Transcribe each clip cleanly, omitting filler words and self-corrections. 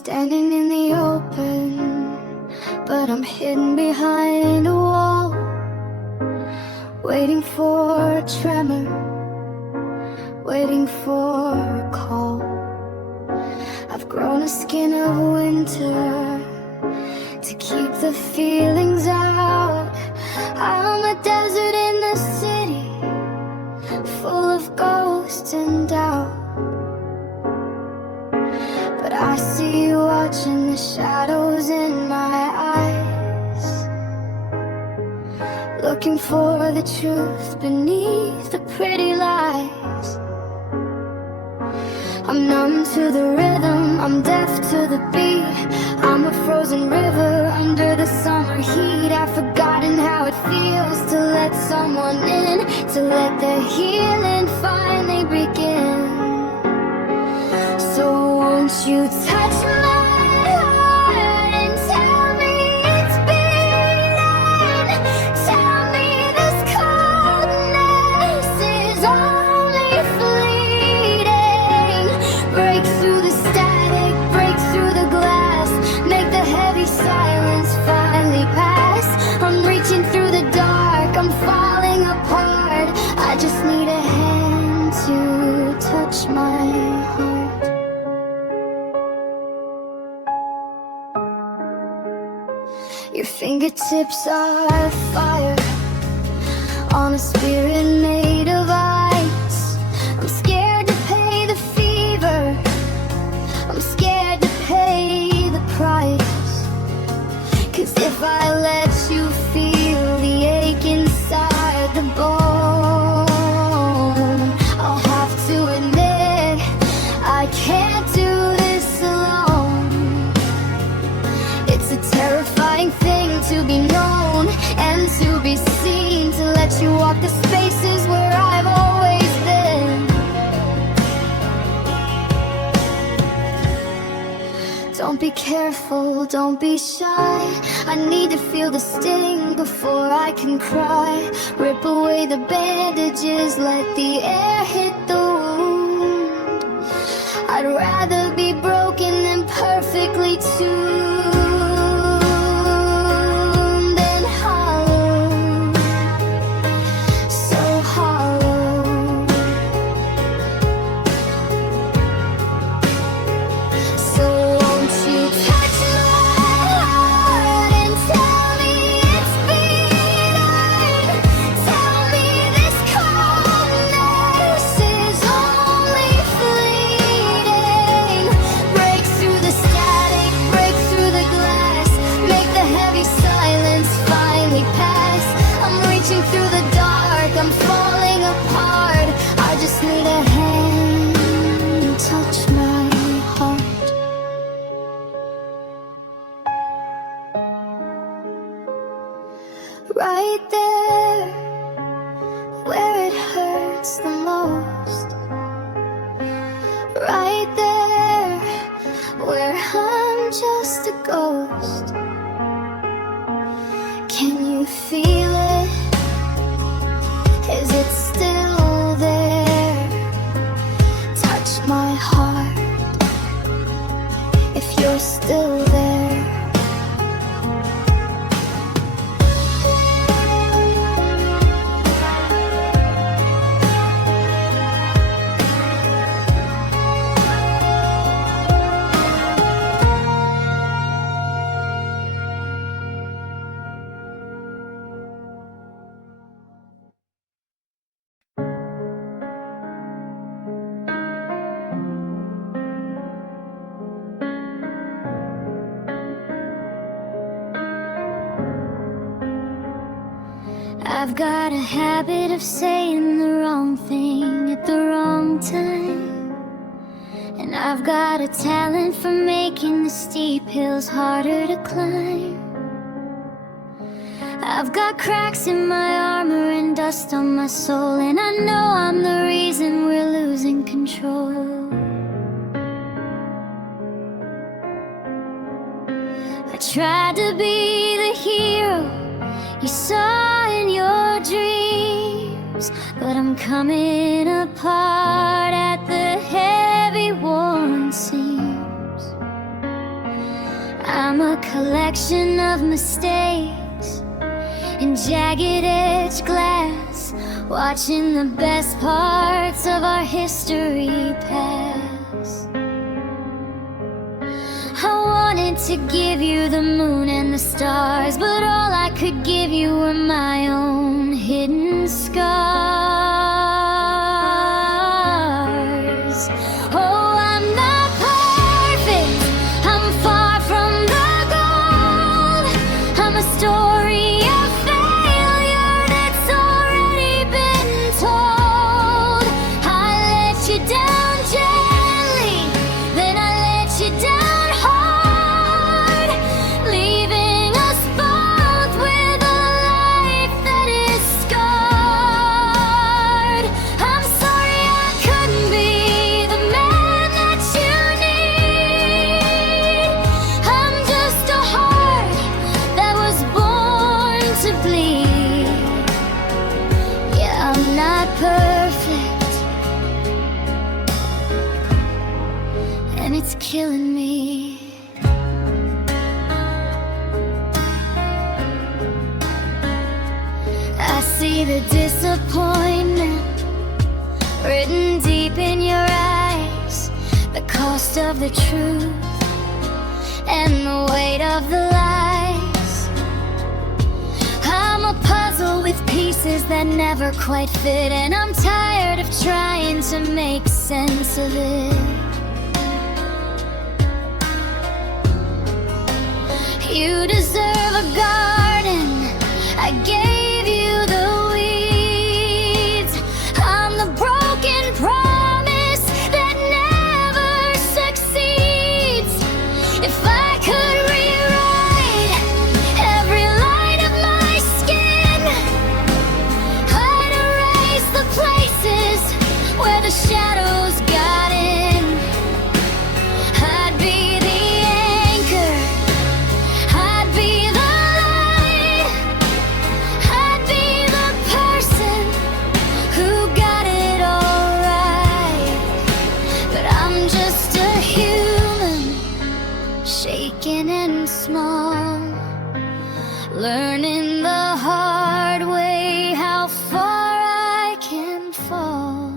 standing in the open, but I'm hidden behind a wall, waiting for a tremor, waiting for a call. I've grown a skin of winter to keep the feelings out. I'm a desert in the city, full of ghosts and doubt. But I see you watching the shadows in my eyes, looking for the truth beneath the pretty lies. I'm numb to the rhythm, I'm deaf to the beat. I'm a frozen river under the summer heat. I've forgotten how it feels to let someone in, to let their healing finally begin. So won't you touch my heart and tell me it's beating? Tell me this coldness is only fleeting. Break through the static, break through the glass, make the heavy silence finally pass. I'm reaching through the dark, I'm falling apart. I just need a hand to touch my heart. Your fingertips are fire on a spirit made of ice. I'm scared to pay the fever, I'm scared to pay the price. 'Cause if I let you feel the ache inside the bone, I'll have to admit I can't do this alone. It's a terrifying thing to be known and to be seen, to let you walk the spaces where I've always been. Don't be careful, don't be shy. I need to feel the sting before I can cry. Rip away the bandages, let the air hit the wound. I'd rather be broken than perfectly tuned than hollow, so hollow. So won't you touch my heart and tell me it's beating? Tell me this coldness is only fleeting. Break through the static, break through the glass, make the heavy silence finally pass. I'm reaching through the dark, I'm falling apart. I just need a hand to touch my heart. Right there, where it hurts the most. Right there, where I'm just a ghost. Can you feel it? Is it still there? Touch my heart if you're still there. I've got a habit of saying the wrong thing at the wrong time, and I've got a talent for making the steep hills harder to climb. I've got cracks in my armor and dust on my soul, and I know I'm the reason we're losing control. I tried to be the hero you saw in your dreams, but I'm coming apart at the heavy worn seams. I'm a collection of mistakes in jagged edge glass, watching the best parts of our history pass. I wanted to give you the moon and the stars, but all I could give you were my own hidden scars. Oh, I'm not perfect, I'm far from the gold. I'm a story of failure that's already been told. I let you down gently, then I let you down hard, leaving us both with a life that is scarred. I'm sorry I couldn't be the man that you need. I'm just a heart that was born to bleed. Yeah, I'm not perfect, and it's killing me. I see the disappointment written deep in your eyes, the cost of the truth and the weight of the lies. I'm a puzzle with pieces that never quite fit, and I'm tired of trying to make sense of it. You deserve a garden, I gave you the weeds. I'm the broken promise that never succeeds. If I could rewrite every line of my skin, I'd erase the places where the shadows got in. I'd be the anchor, I'd be the light, I'd be the person who got it all right. But I'm just a human, shaken and small, learning the hard way how far I can fall.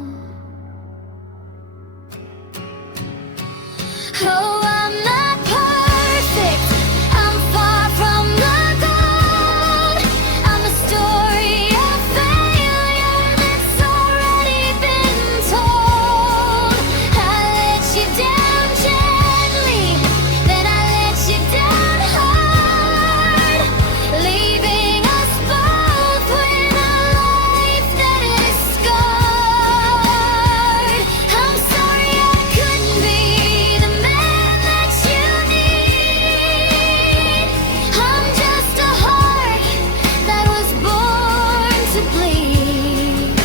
Oh, I'm not perfect, I'm far from the gold. I'm a story of failure that's already been told. I let you down gently, then I let you down hard, leaving us both with a life that is scarred. I'm sorry I couldn't be the man that you need. I'm just a heart that was born to bleed.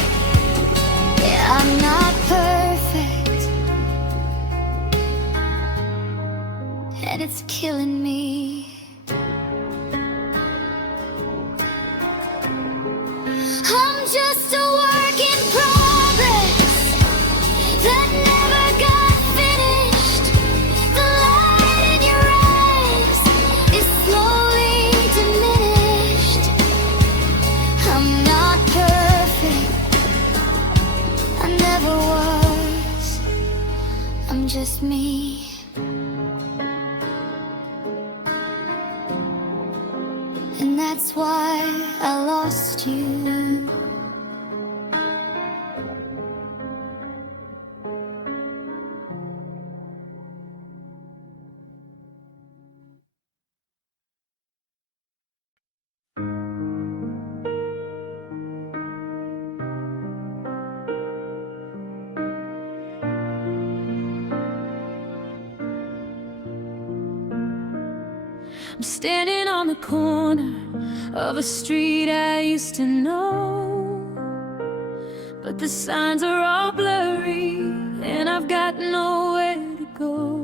Yeah, I'm not perfect, and it's killing me. I'm just a work in progress that never got finished. The light in your eyes is slowly diminished. I'm not perfect, I never was. I'm just me. And that's why I lost you. I'm standing on the corner of a street I used to know, but the signs are all blurry and I've got nowhere to go.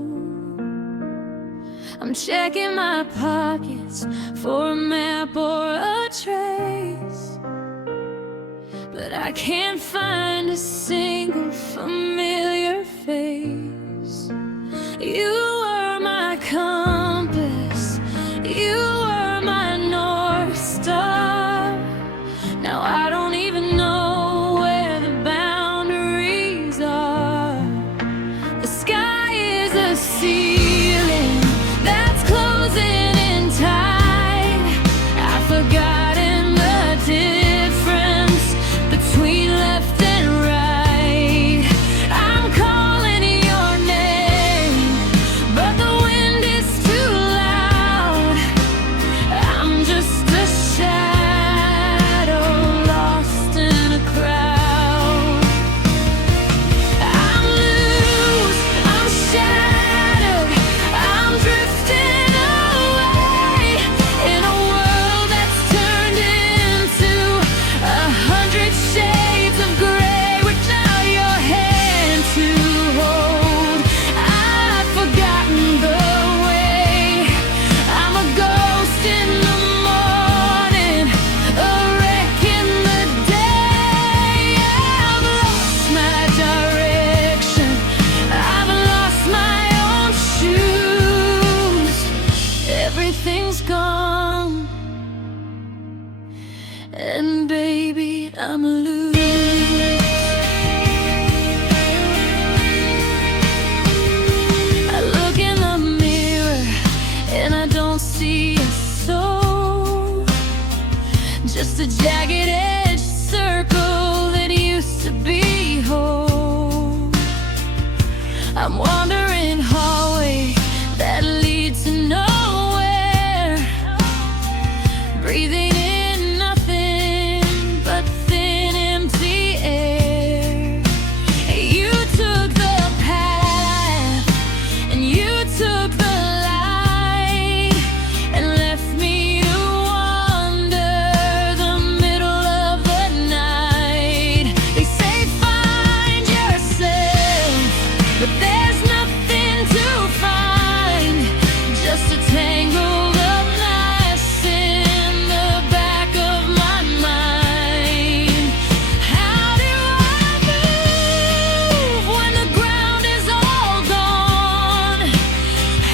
I'm checking my pockets for a map or a trace, but I can't find a single familiar face. You were my compass, everything's gone, and baby, I'm loose. I look in the mirror and I don't see a soul, just a jagged edge circle that used to be whole. I'm wandering hallway that lead to nowhere, breathing in nothing but thin empty air. You took the path and you took the light and left me to wander the middle of the night. They say find yourself, but there's nothing to find, just a tangled up mess in the back of my mind. How do I move when the ground is all gone?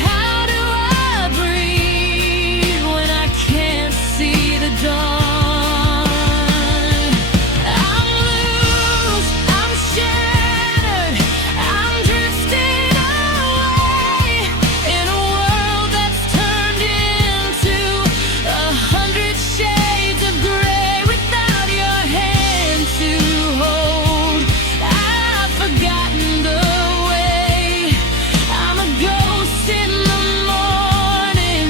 How do I breathe when I can't see the dawn? I'm loose, I'm shattered, I'm drifting away in a world that's turned into 100 shades of gray without your hand to hold. I've forgotten the way. I'm a ghost in the morning,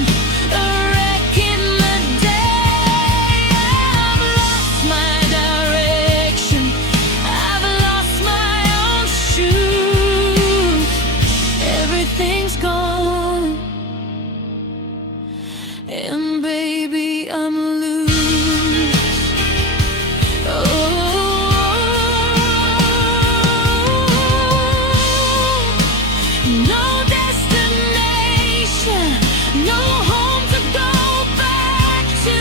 a wreck in the day. I've lost my direction, I've lost my own shoes. Everything's gone, and baby, I'm loose. No destination, no home to go back to,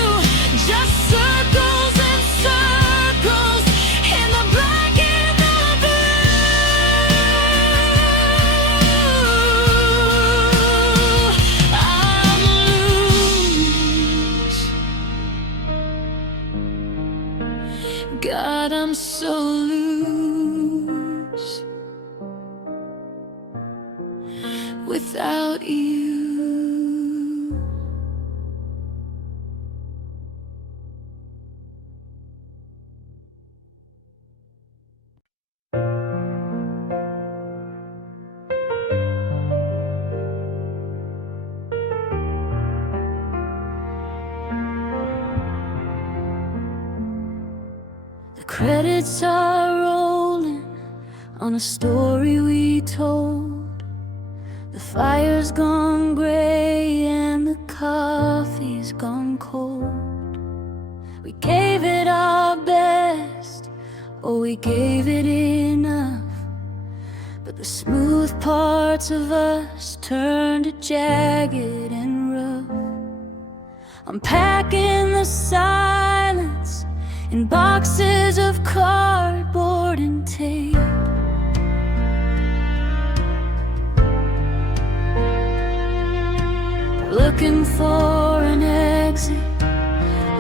just circles and circles in the black and the blue. I'm loose. God, I'm so loose without you. The credits are rolling on a story we told. The fire's gone gray and the coffee's gone cold. We gave it our best, oh, we gave it enough, but the smooth parts of us turned to jagged and rough. I'm packing the silence in boxes of cardboard and tape. Looking for an exit,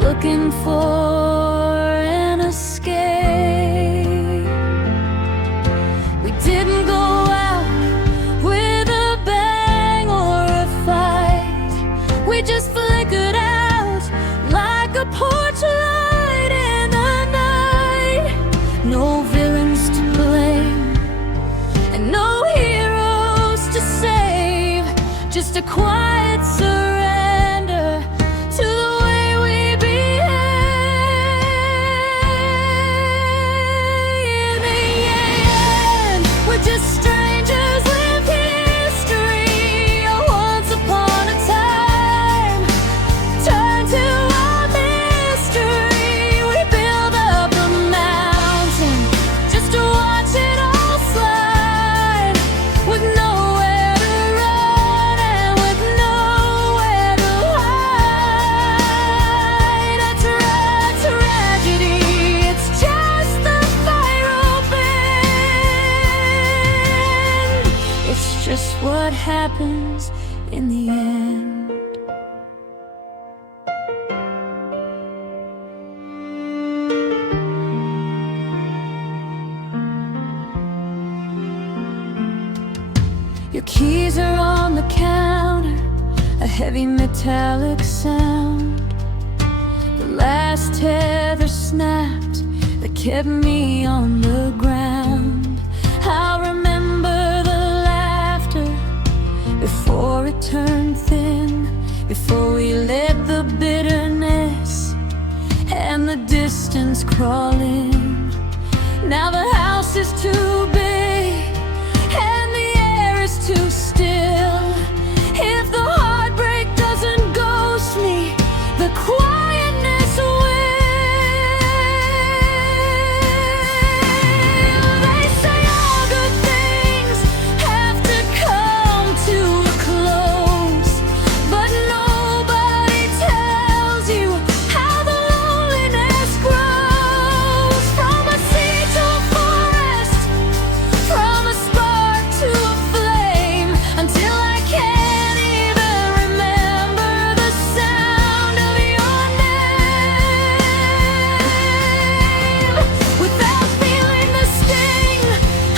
looking for an escape. We didn't go out with a bang or a fight. We just flickered out like a porch light in the night. No villains to blame and no heroes to save, just a quiet surrender to the way we behave. In the end, we're just strangers with history. Once upon a time, turn to our mystery. We build up a mountain just to watch it all slide, with nowhere to run and with no Your keys are on the counter, a heavy metallic sound. The last tether snapped that kept me on the ground. I'll remember the laughter before it turned thin, before we let the bitterness and the distance crawl in. Now the house is too big and the air is too still. If the heartbreak doesn't ghost me, the quietness will. They say all good things have to come to a close, but nobody tells you how the loneliness grows. From a sea to a forest, from a spark to a flame, until I can't even remember the sound of your name. Without feeling the sting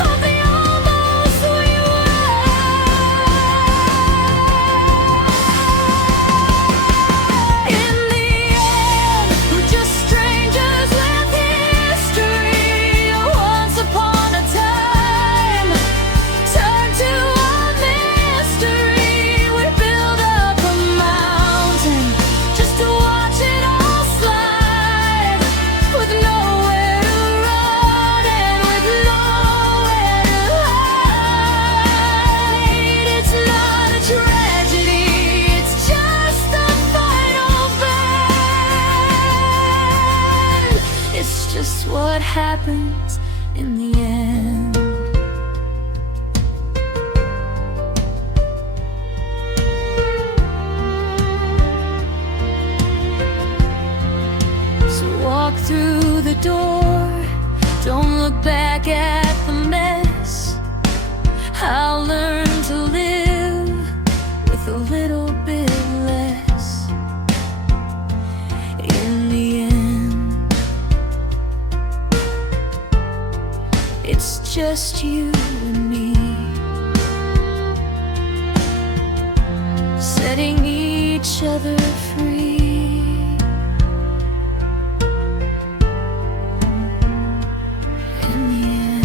of the almost we were. In the end, we're just strangers with history. Once upon a time, turned to a mystery. We build up a mountain just to watch it all slide, with nowhere to run and with nowhere to hide. It's not a tragedy, it's just the final bend. It's just what happens in the end. So walk through the door, don't look back at the mess. I'll learn to live with a little bit less. In the end, it's just you and me, setting each other free. In the end.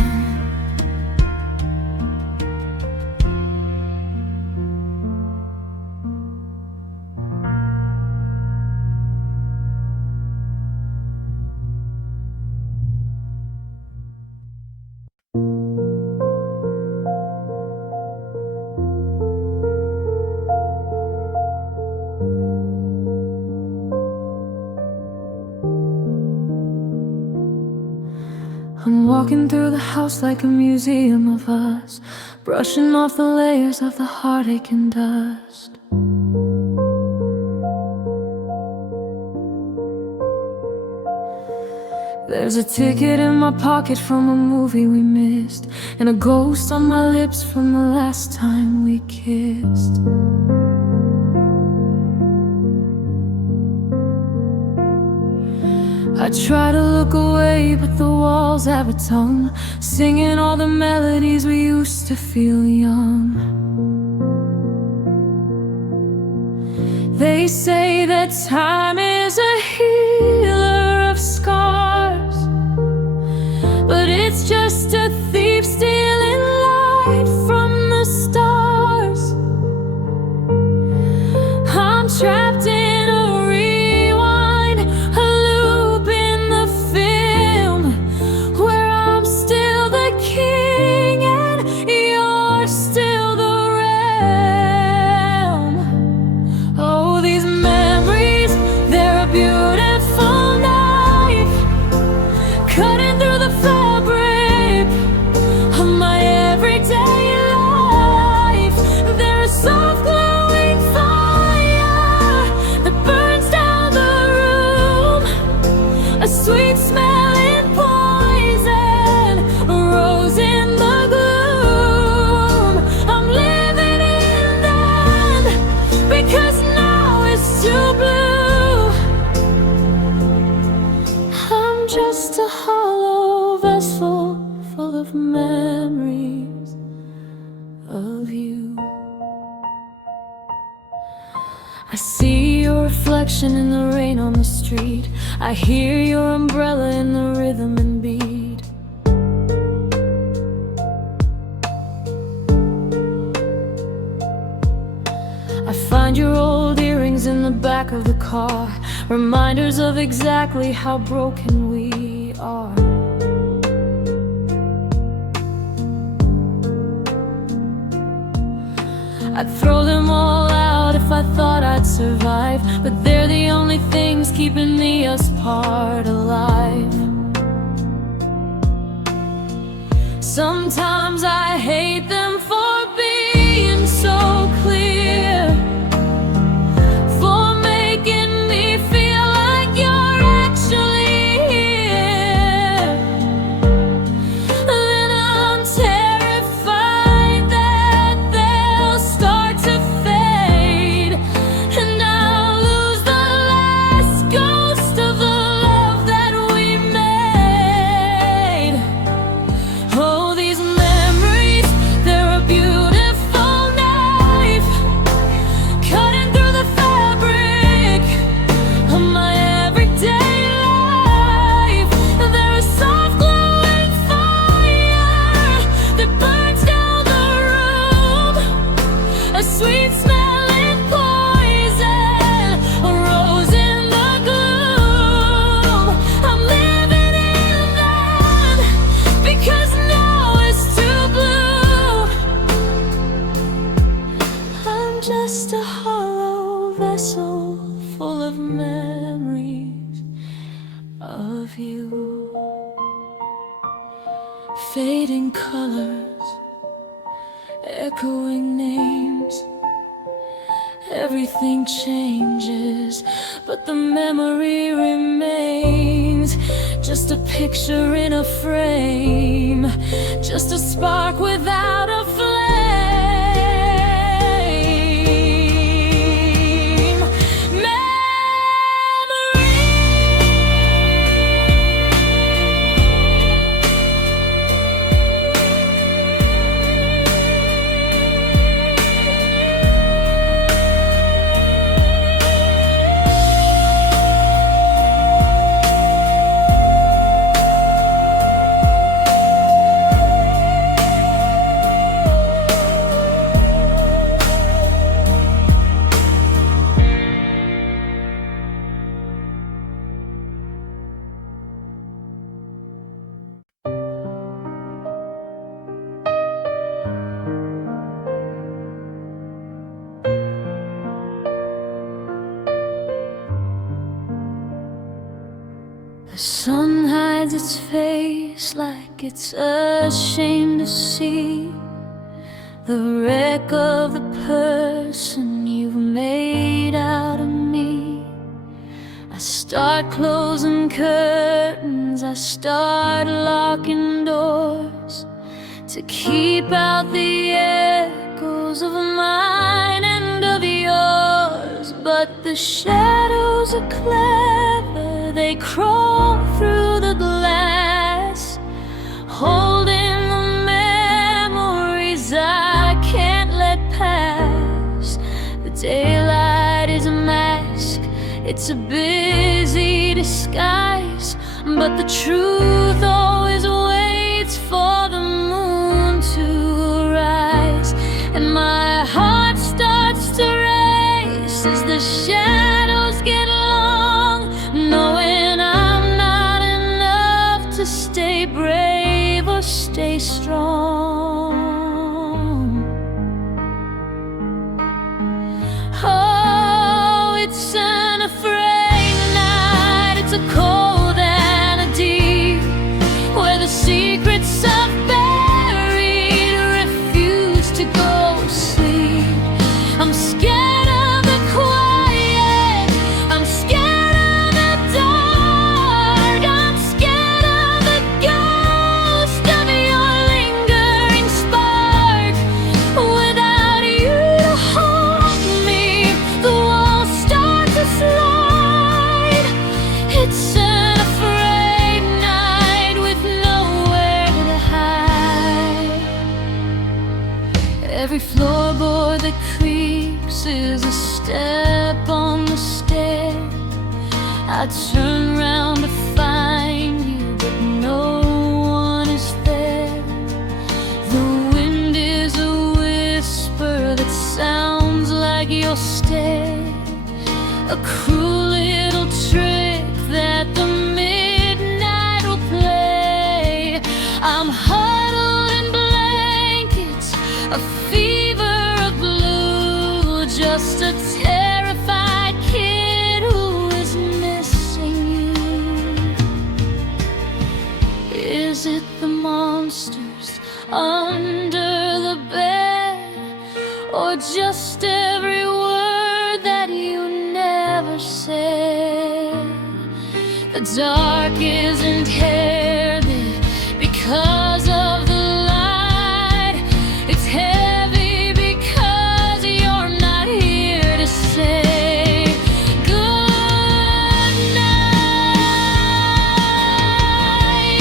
I'm walking through the house like a museum of us, brushing off the layers of the heartache and dust. There's a ticket in my pocket from a movie we missed, and a ghost on my lips from the last time we kissed. I try to look away, but the walls have a tongue, singing all the melodies we used to feel young. They say that time is a healer of scars, but it's just a thief stealing light from the stars. I'm trapped in a rewind, a loop in the film, where I'm still the king and you're still the realm. Oh, these memories, they're a beautiful knife, cutting through the fabric of my everyday life. They're a soft glowing fire see your reflection in the rain on the street. I hear your umbrella in the rhythm and beat. I find your old earrings in the back of the car, reminders of exactly how broken we are. I'd throw them all out if I thought I'd survive, but they're the only things keeping us part alive. Sometimes I hate them for being so clear, for making me feel like you're actually here. Then I'm terrified that they'll start to fade, and I'll lose the last ghost of the love that we made. Oh, these memories, they're a beautiful knife, cutting through the fabric of my everyday life. They're a soft glowing fire that burns down the room, a sweet smelling poison, a rose in the gloom. I'm living in that because now it's too blue. I'm just a hollow vessel full of memories of you. Fading colors, echoing names. Everything changes, but the memory remains. Just a picture in a frame, just a spark without a flame. The sun hides its face like it's ashamed to see the wreck of the person you've made out of me. I start closing curtains, I start locking doors to keep out the echoes of mine and of yours. But the shadows are clever, they crawl through the glass, holding the memories I can't let pass. The daylight is a mask, it's a busy disguise, but the truth always waits for the moon to rise. And my heart starts to race as the shadows get long, knowing I'm not enough to stay brave or stay strong. Oh, it's an afraid night, it's a cold and a deep, where the secrets of buried refuse to go sleep. I'm scared of the quiet, I'm scared of the dark, I'm scared of the ghost of your lingering spark. Without you to hold me, the walls start to slide. It's an afraid night with nowhere to hide. Every floorboard that creaks is a step on I turn round to find you, but no one is there. The wind is a whisper that sounds like your stare, a cruel little trick that the midnight will play. I'm huddled in blankets, a fever of blue, just a terrified kid who is missing you. Is it the monsters under the bed, or just every word that you never said? The dark isn't here because of the light. It's heavy because you're not here to say good night.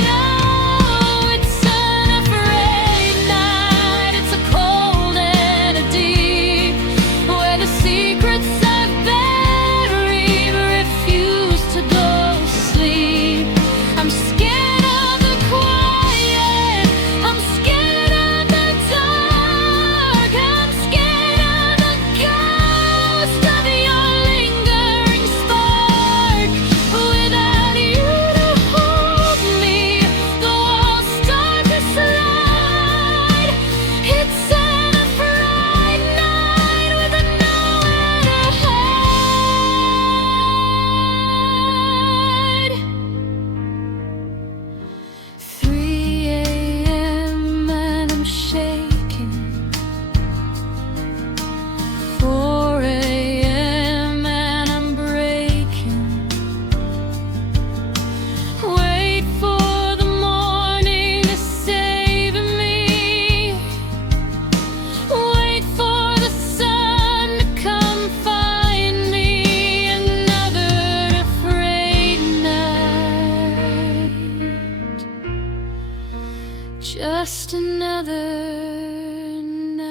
Oh, it's an afraid night. It's a cold and a deep, where the secrets I've buried refuse to go to sleep. I'm scared of the quiet, I'm scared of the dark, I'm scared of the ghost of your lingering spark. Without you to hold me, the walls start to slide. It's an afraid night with nowhere to hide. 3 a.m. and I'm shaking. 4 a.m. and I'm breaking. Wait for the morning to save me. Wait for the sun to come find me. Another afraid night. Just another night.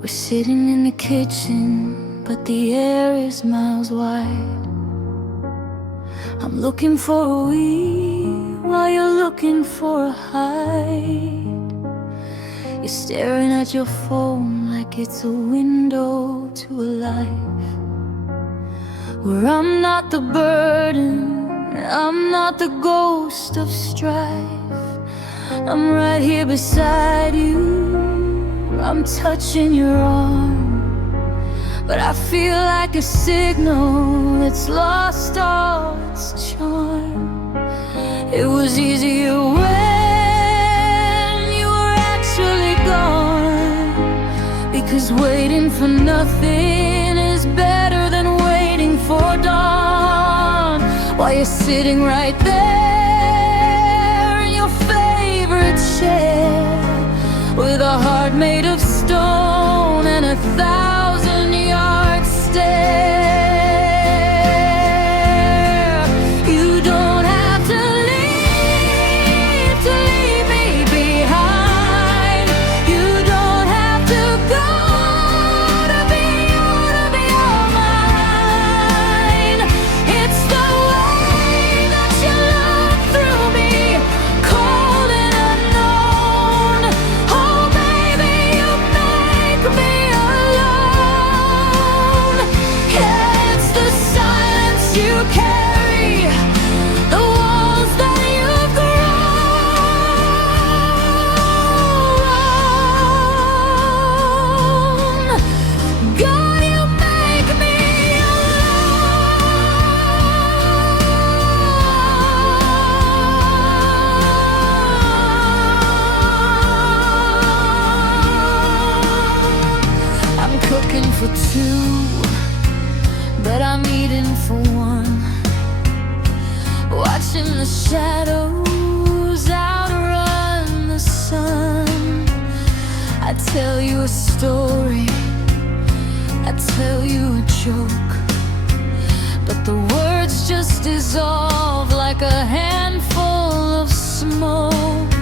We're sitting in the kitchen, but the air is miles wide. I'm looking for a we while you're looking for a hide. You're staring at your phone like it's a window to a life where I'm not the burden, I'm not the ghost of strife. I'm right here beside you, I'm touching your arm, but I feel like a signal that's lost all its charm. It was easier when you were actually gone, because waiting for nothing is better than waiting for dawn. While you're sitting right there in your favorite chair, with a heart made of stone and 1,000-yard stare. You don't have to leave me behind. You don't have to go to be all mine. It's the way that you look through me, cold and unknown. Oh, baby, you make me alone. Yeah, it's the silence you carry, the walls that you've grown. God, you make me alone. I'm cooking for two, but I'm eating for one, watching the shadows outrun the sun. I tell you a story, I tell you a joke, but the words just dissolve like a handful of smoke.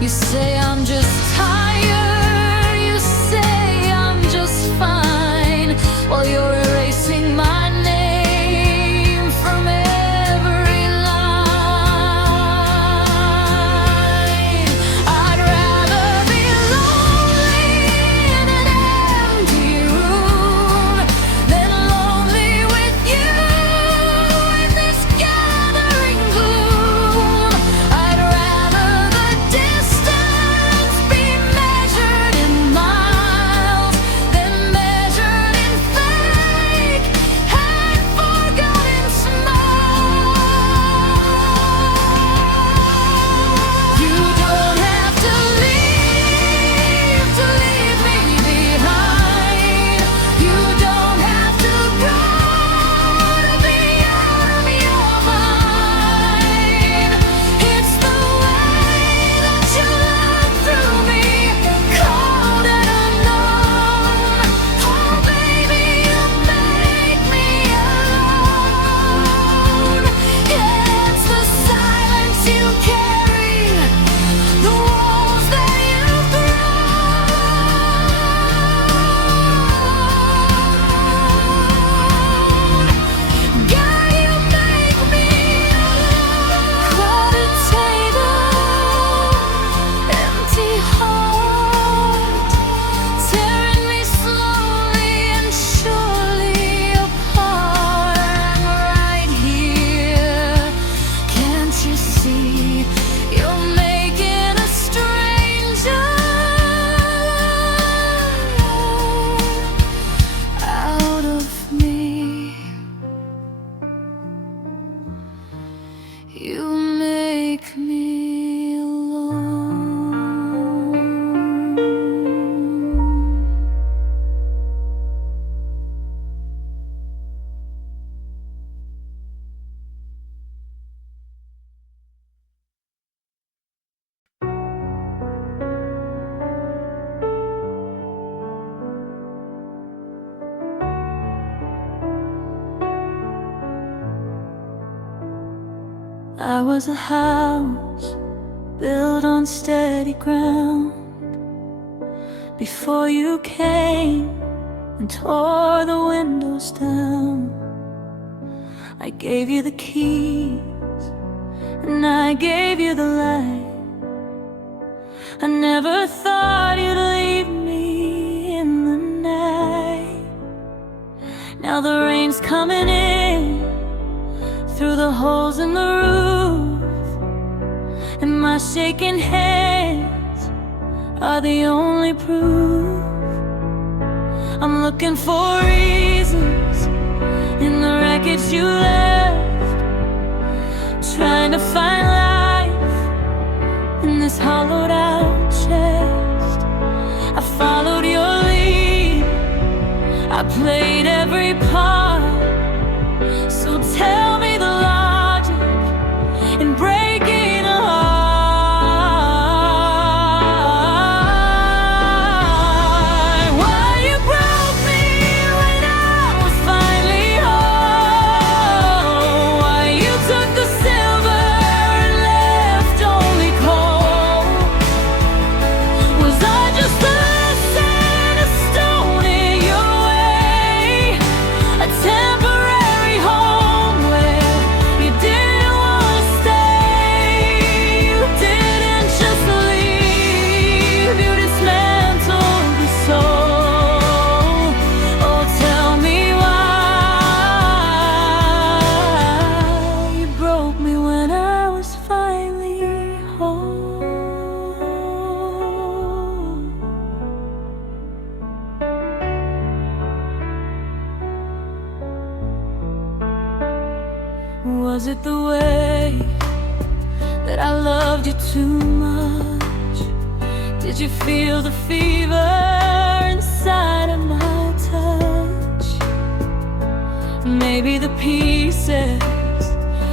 You say I'm just tired, you say I'm just fine, while you're erasing my name from every line. I'd rather be lonely in an empty room than lonely with you in this gathering gloom. I'd rather the distance be measured in miles than measured in fake and forgotten smiles. You don't have to leave me behind. You don't have to go to be out of your mind. It's the way that you look through me, cold and unknown. Oh baby, you make me alone. Yeah, it's the silence you carry, the walls that you've grown. God, you make me alone. Crowded table, empty heart, tearing me slowly and surely apart. I'm right here, can't you see? You're making a stranger out of me. You make me alone. I was a house built on steady ground before you came and tore the windows down. I gave you the keys and I gave you the light. I never thought you'd leave me in the night. Now the rain's coming in through the holes in the roof, and my shaking hands are the only proof. I'm looking for reasons in the wreckage you left, trying to find life in this hollowed out chest. I followed your lead, I played every part. So tell me the logic in breaking a heart. Why you broke me when I was finally whole? Why you took the silver and left only cold? Was I just a lesson, a stone in your way, a temporary home where you didn't want to stay? You didn't just leave, you dismantled the soul. Oh, tell me why you broke me when I was finally whole. Was it the way that I loved you too much? Did you feel the fever inside of my touch? Maybe the pieces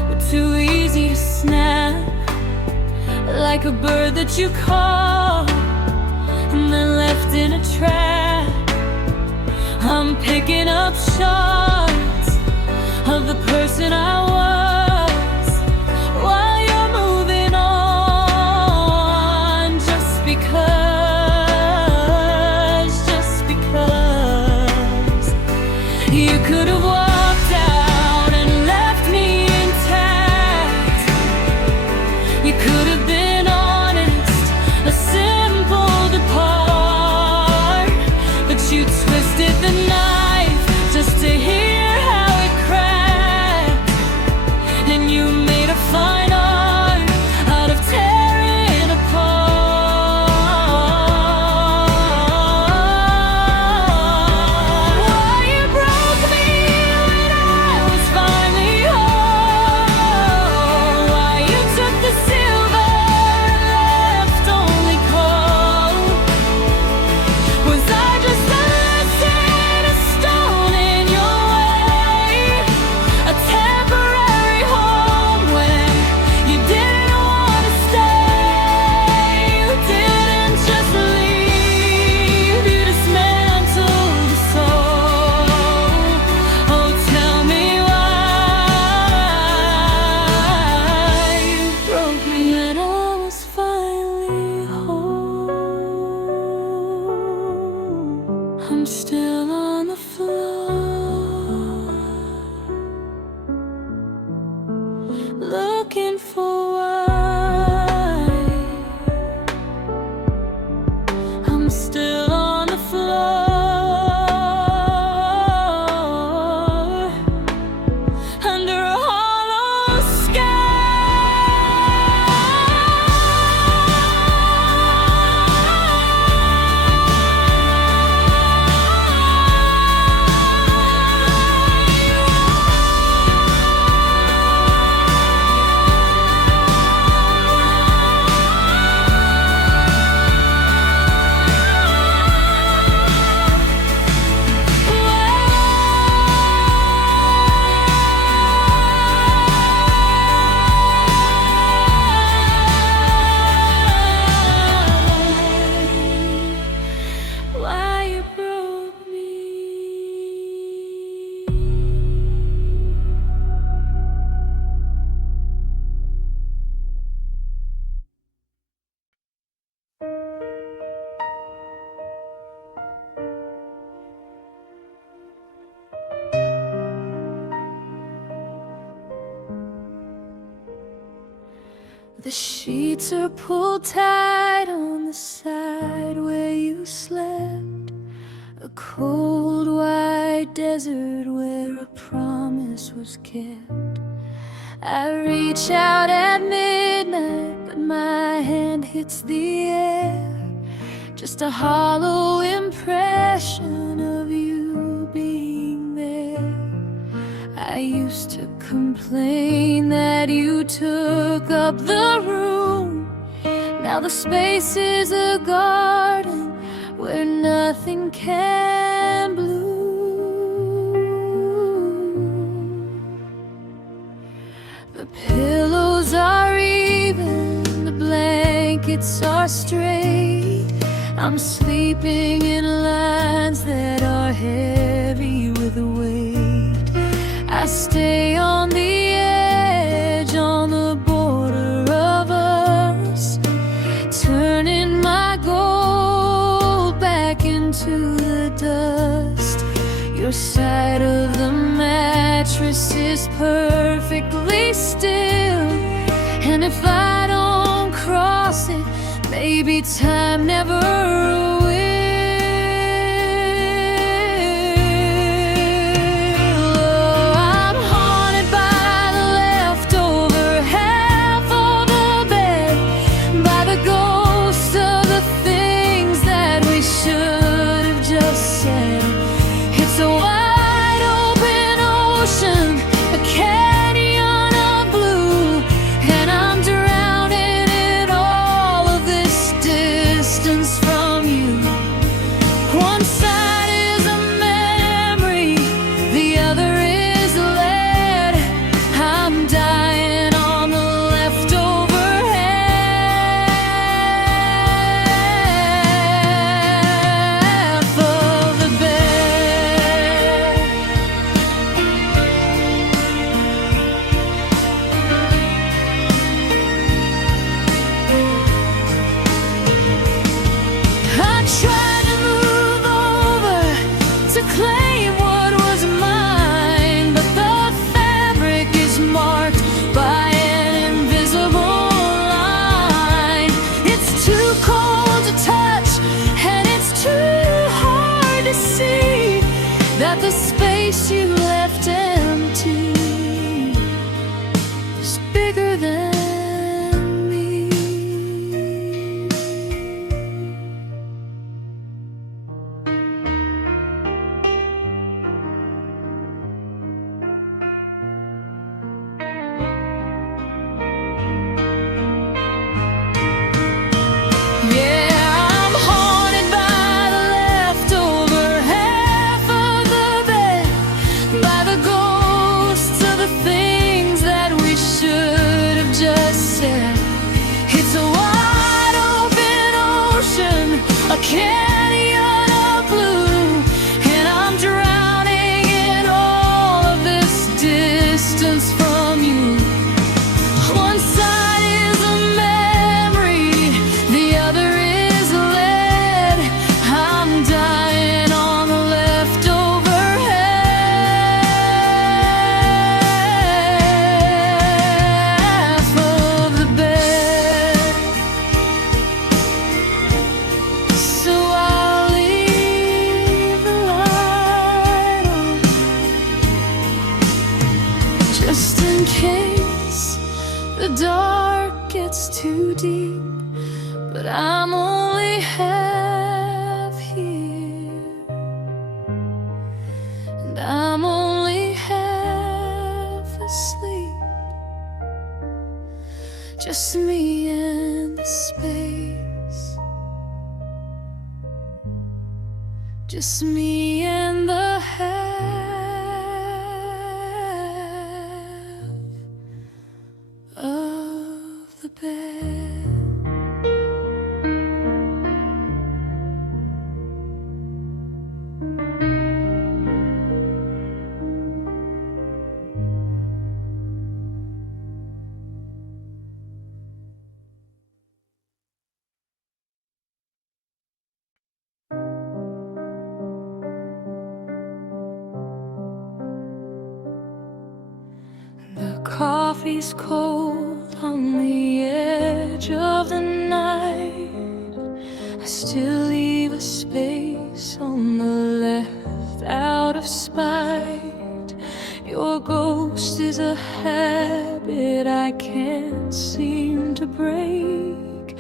were too easy to snap, like a bird that you caught and then left in a trap. I'm picking up shards of the person I was, while you're moving on. Just because you could have walked out and left me intact. You could have been honest, a simple depart, but you twisted the knife just to hear how it cracked. And you made a fine art out of tearing apart. Why you broke me when I was finally whole. Why you took the silver and left only cold. Was I just a lesson, a stone in your way, a temporary home when you didn't want to stay? You didn't just leave, you dismantled the soul. Oh, tell me why you broke me when I was finally whole. I'm still on the floor, looking for why. I'm still on the floor, under a hollow why you broke me. The sheets are pulled tight on the side where you slept, a cold white desert where a promise was kept. I reach out at midnight, but my hand hits the air, just a hollow impression of you being there. I used to complain that you took up the room. Now the space is a garden where nothing can bloom. The pillows are even, the blankets are straight. I'm sleeping in lines that are heavy with weight. I stay on the edge, on the border of us, turning my gold back into the dust. Your side of the mattress is perfectly still, and if I don't cross it, maybe time never will. Oh, I'm haunted by the leftover half of the bed, by the ghost of the things that we should have just said. It's a wide open ocean, a canyon of blue, and I'm drowning in all of this distance from you. the space you left empty is bigger than me. It's a wide open ocean, a canyon of blue, and I'm drowning in all of this distance from you. One side is a memory, the other is lead. I'm dying on the leftover half of the bed. So I'll leave the light on, just in case the dark gets too deep. But I'm only half here, and I'm only half asleep. Just me and the space, just me and the half of the bed. The coffee's cold on the edge of the night. I still leave a space on the left out of spite. Your ghost is a habit I can't seem to break.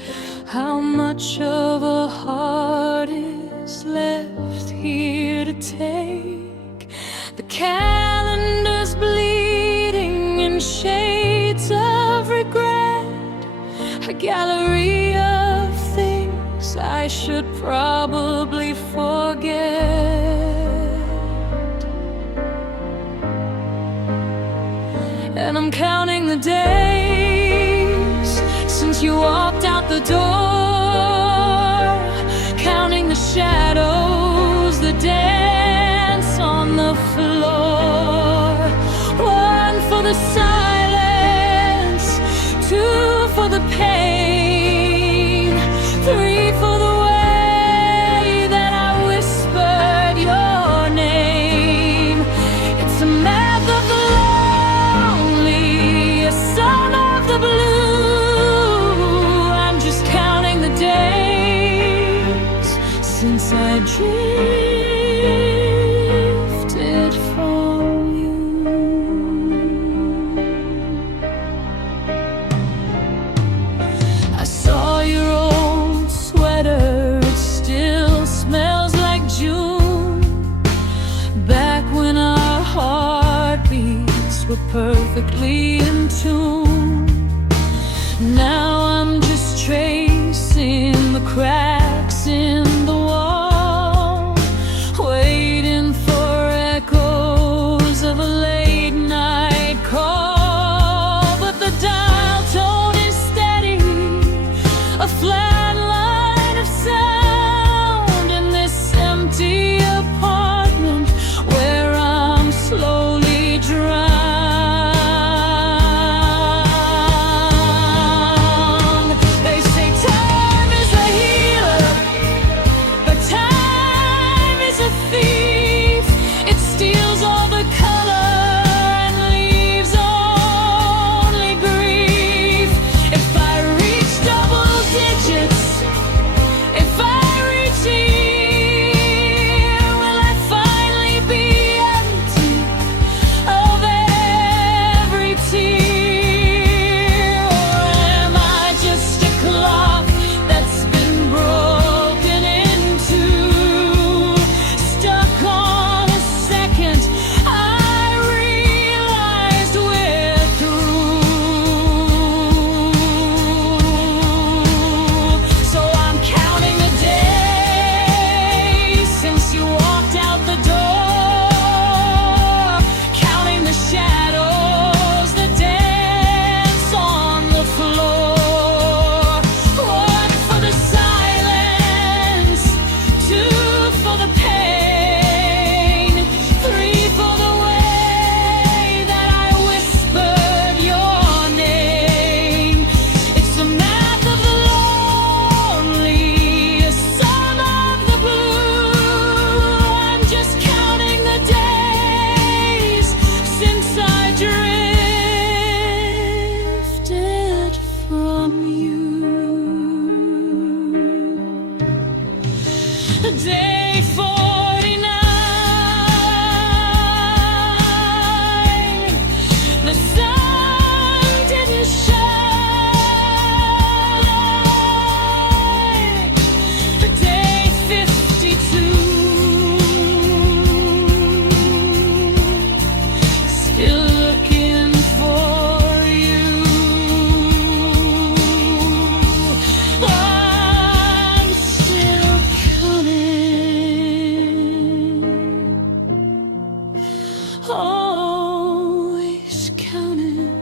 How much of a heart is left here to take? The calendar's bleeding in shades of regret, a gallery of things I should probably forget. And I'm counting the days since you walked out the door, counting the shadows that dance on the floor. One for the silence, two for the pain, three for the way that I whispered your name. It's a map of the lonely, a sum of the blue. I'm just counting the days since I drifted from you. I saw your old sweater, it still smells like June, back when our heartbeats were perfectly in tune. Now I'm just tracing the cracks in the wall, waiting for echoes of a late night call. But the dial tone is steady, a flat line of sound in this empty apartment where I'm slowly drowned. They say time is a healer. still looking for you. I'm still counting, always counting.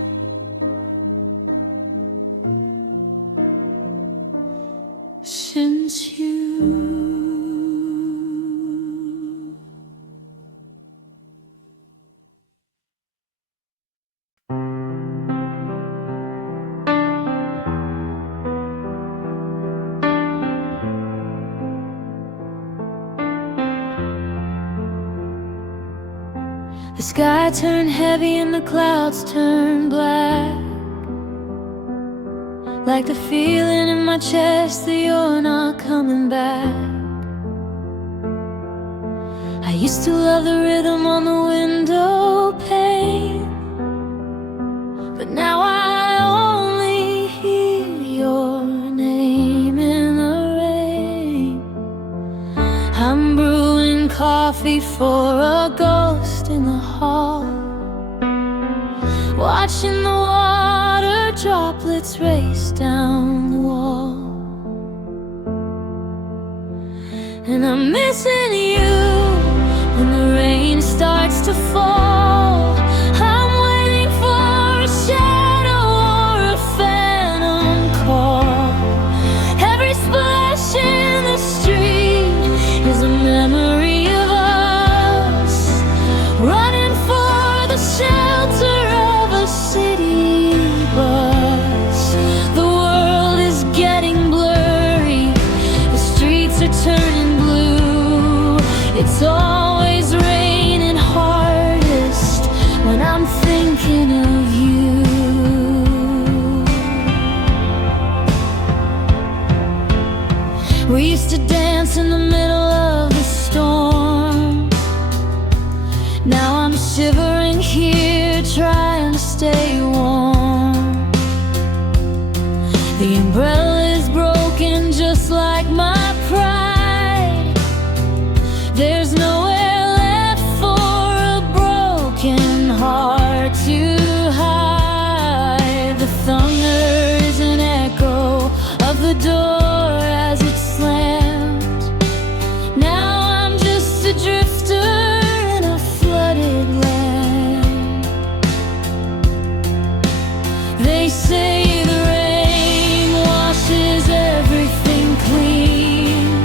Since you. The sky turned heavy and the clouds turned black, like the feeling in my chest that you're not coming back. I used to love the rhythm on the window pane, but now I only hear your name in the rain. I'm brewing coffee for a ghost in the hall, watching the water droplets race down the wall. And I'm missing you when the rain starts to fall. I'm waiting for a shadow or a phantom call. Every splash in the street is a memory of us running for the shelter of a city bus. The world is getting blurry, the streets are turning blue. It's always raining hardest when I'm thinking of you. We used to dance in the middle of the storm. Now I'm shivering here trying to stay warm. The umbrella is broken just like my pride. There's nowhere left for a broken heart to hide. The thunder is an echo of the door as it slammed. Now I'm just a drifter in a flooded land. They say the rain washes everything clean,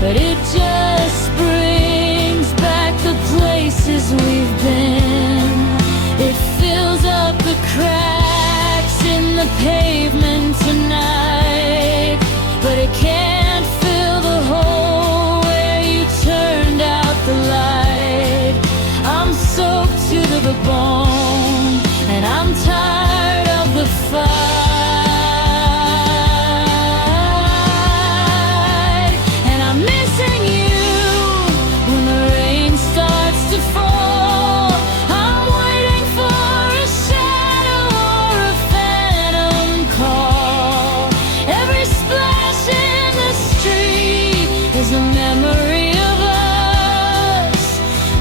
but it just brings back the places we've been. It fills up the cracks in the pavement tonight, but it can't fill the hole where you turned out the light. I'm soaked to the bone, and I'm tired of the fight. And I'm missing you when the rain starts to fall. I'm waiting for a shadow or a phantom call. Every splash in the street is a memory of us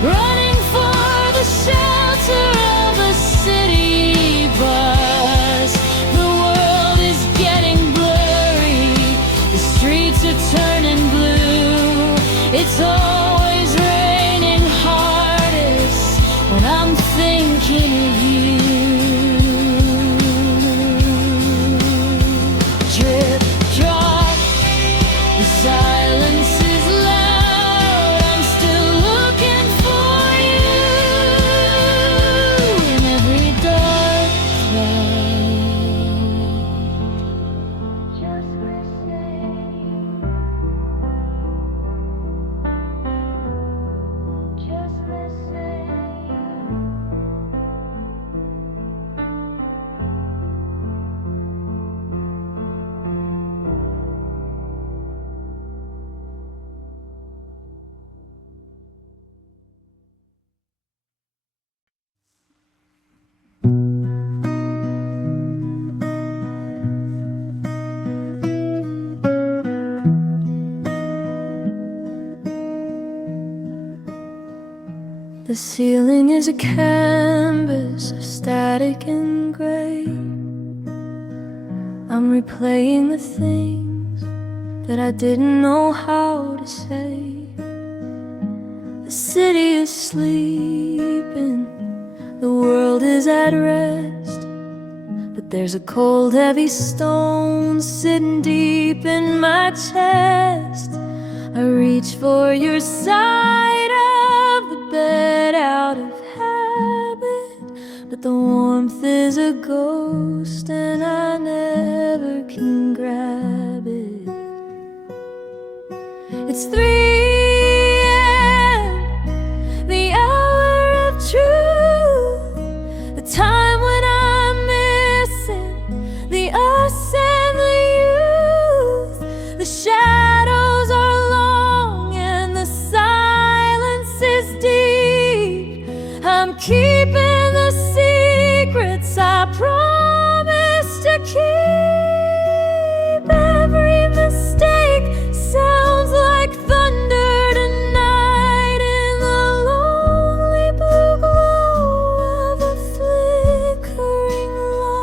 running for the shelter of a city bus. The world is getting blurry, the streets are turning blue. It's always raining hardest when I'm thinking of you. Drip, drop, the silence is loud. I'm still looking for you in every dark cloud. Just listen, just listen. The ceiling is a canvas of static and gray. I'm replaying the things that I didn't know how to say. The city is sleeping, the world is at rest, but there's a cold heavy stone sitting deep in my chest. I reach for your side of the bed out of habit, but the warmth is a ghost and I never can grab it. It's 3 a.m., the hour of truth, the time when I'm missing the us and the youth. The shadows are long and the silence is deep. I'm keeping the secrets I promised to keep. Every mistake sounds like thunder tonight in the lonely blue glow of a flickering light.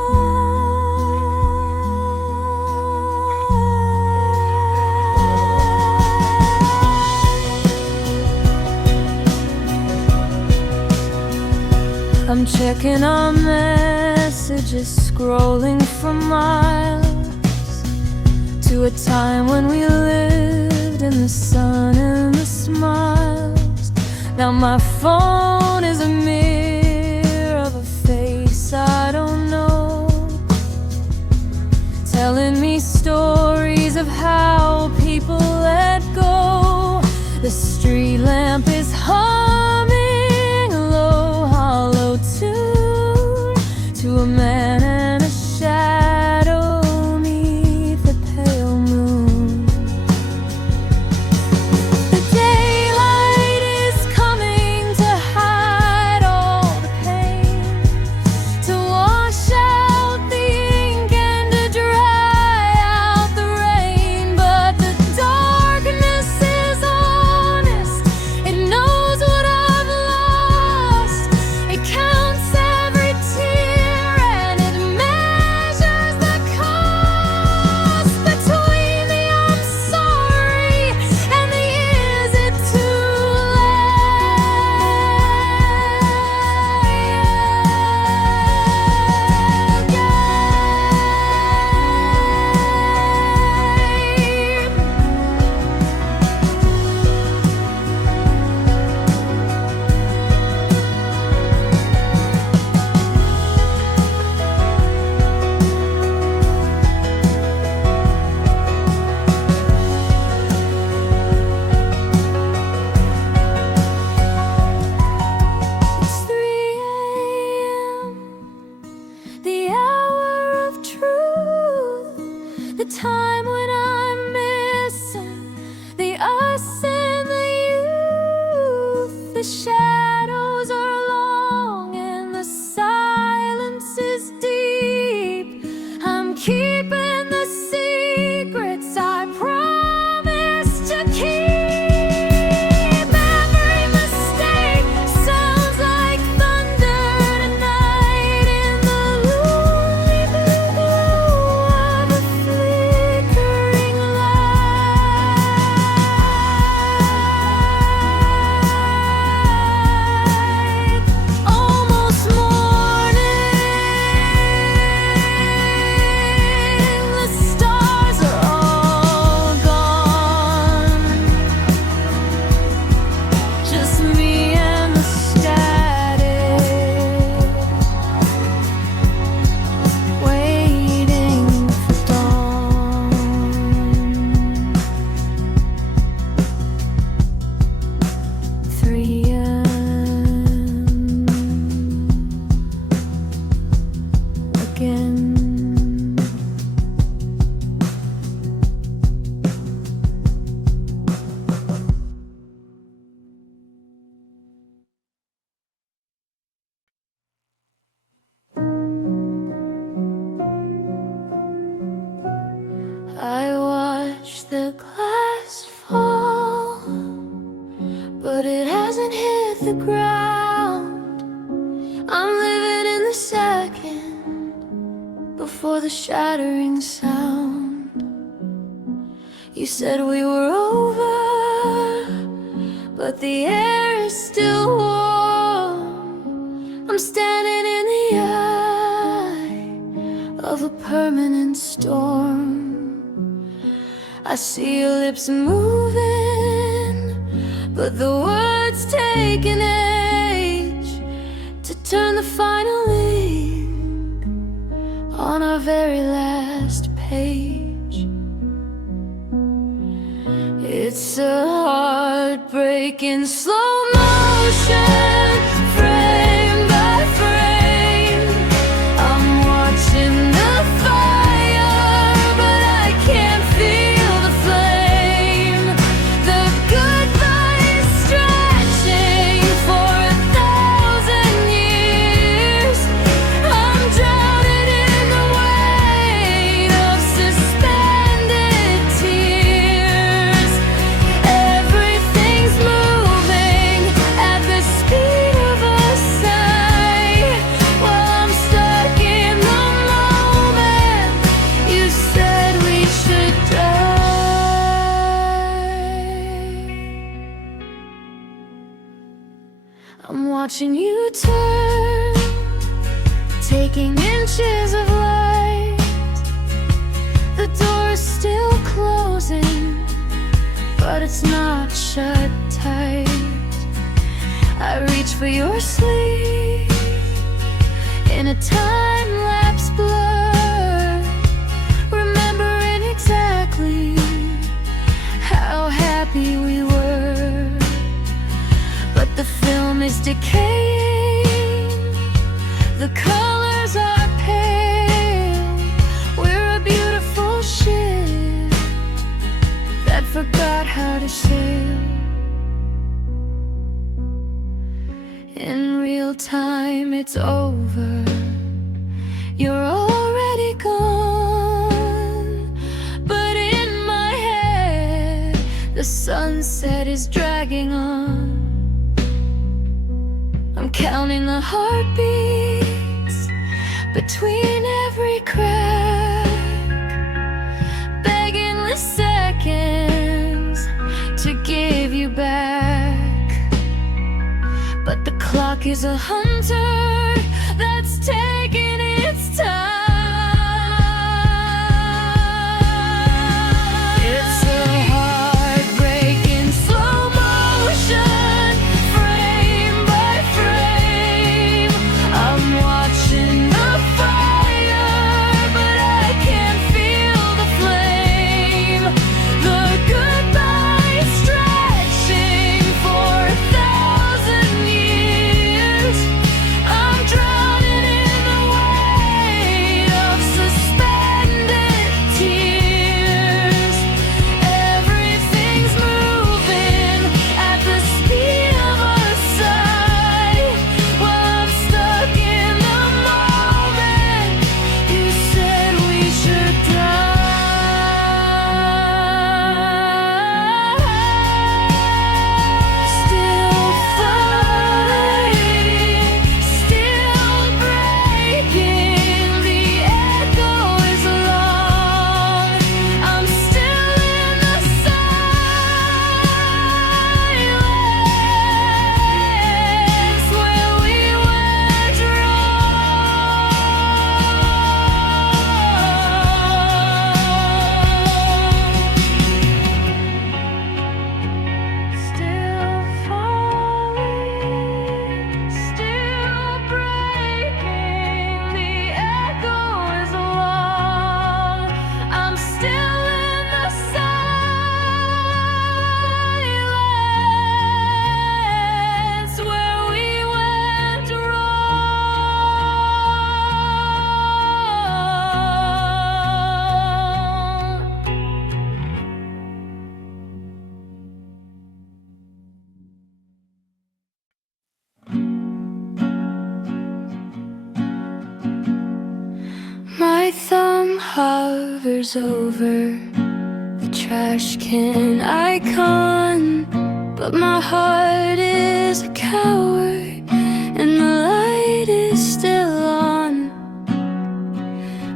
I'm checking our messages, scrolling for miles to a time when we lived in the sun and the smiles. Now my phone is a mirror of a face I don't know, telling me stories of how people let go. The street lamp is humming a low, hollow tune to a man and a shadow neath the pale moon. The daylight is coming to hide all the pain, to wash out the ink and to dry out the rain. But the darkness is honest, it knows what I've lost. It counts every tear and it measures the cost. Between the I'm sorry and the is it too It's 3 a.m., the hour of truth, the time when I'm missing the us and the youth. The shadows are long and the silence is deep. I'm keeping the secrets I promised to keep. Every mistake sounds like thunder tonight in the lonely blue glow of a flickering light. Almost morning, the stars are all gone. Just me and the static, waiting for dawn. 3 a.m. again. I watch the glass fall, but it hasn't hit the ground. the shattering sound. You said we were over, but the air is still warm. I'm standing in the eye of a permanent storm. I see your lips moving, but the words take an age to turn the final ink on our very last page. It's a heartbreaking slow motion, frame by frame. I'm watching the fire, but I can't feel the flame. The goodbye is stretching for 1,000 years. I'm drowning in the weight of suspended tears. Everything's moving at the speed of a sigh, while I'm stuck in the moment you said we should die. I'm watching you turn, taking inches of light. The door is still closing, but it's not shut tight. I reach for your sleeve in a time-lapse blur, remembering exactly how happy we were. But the film is decaying, the colors are pale. We're a beautiful ship that forgot how to sail. In real time, it's over. You're already gone, but in my head, the sunset is dragging on. I'm counting the heartbeats between every crack, begging the seconds to give you back. But the clock is a hunter that's taking its time. It's a heartbreaking slow motion, frame by frame. I'm watching the fire, but I can't feel the flame. The goodbye is stretching for 1,000 years. I'm drowning in the weight of suspended tears. Everything's moving at the speed of a sigh, while I'm stuck in the moment you said we should die. Still fighting, still breaking, the echo is long. I'm still in the silence where we went wrong. Still falling, still breaking, the echo is long. I'm still in the silence where we went wrong. My thumb hovers over the trash can icon, but my heart is a coward and the light is still on.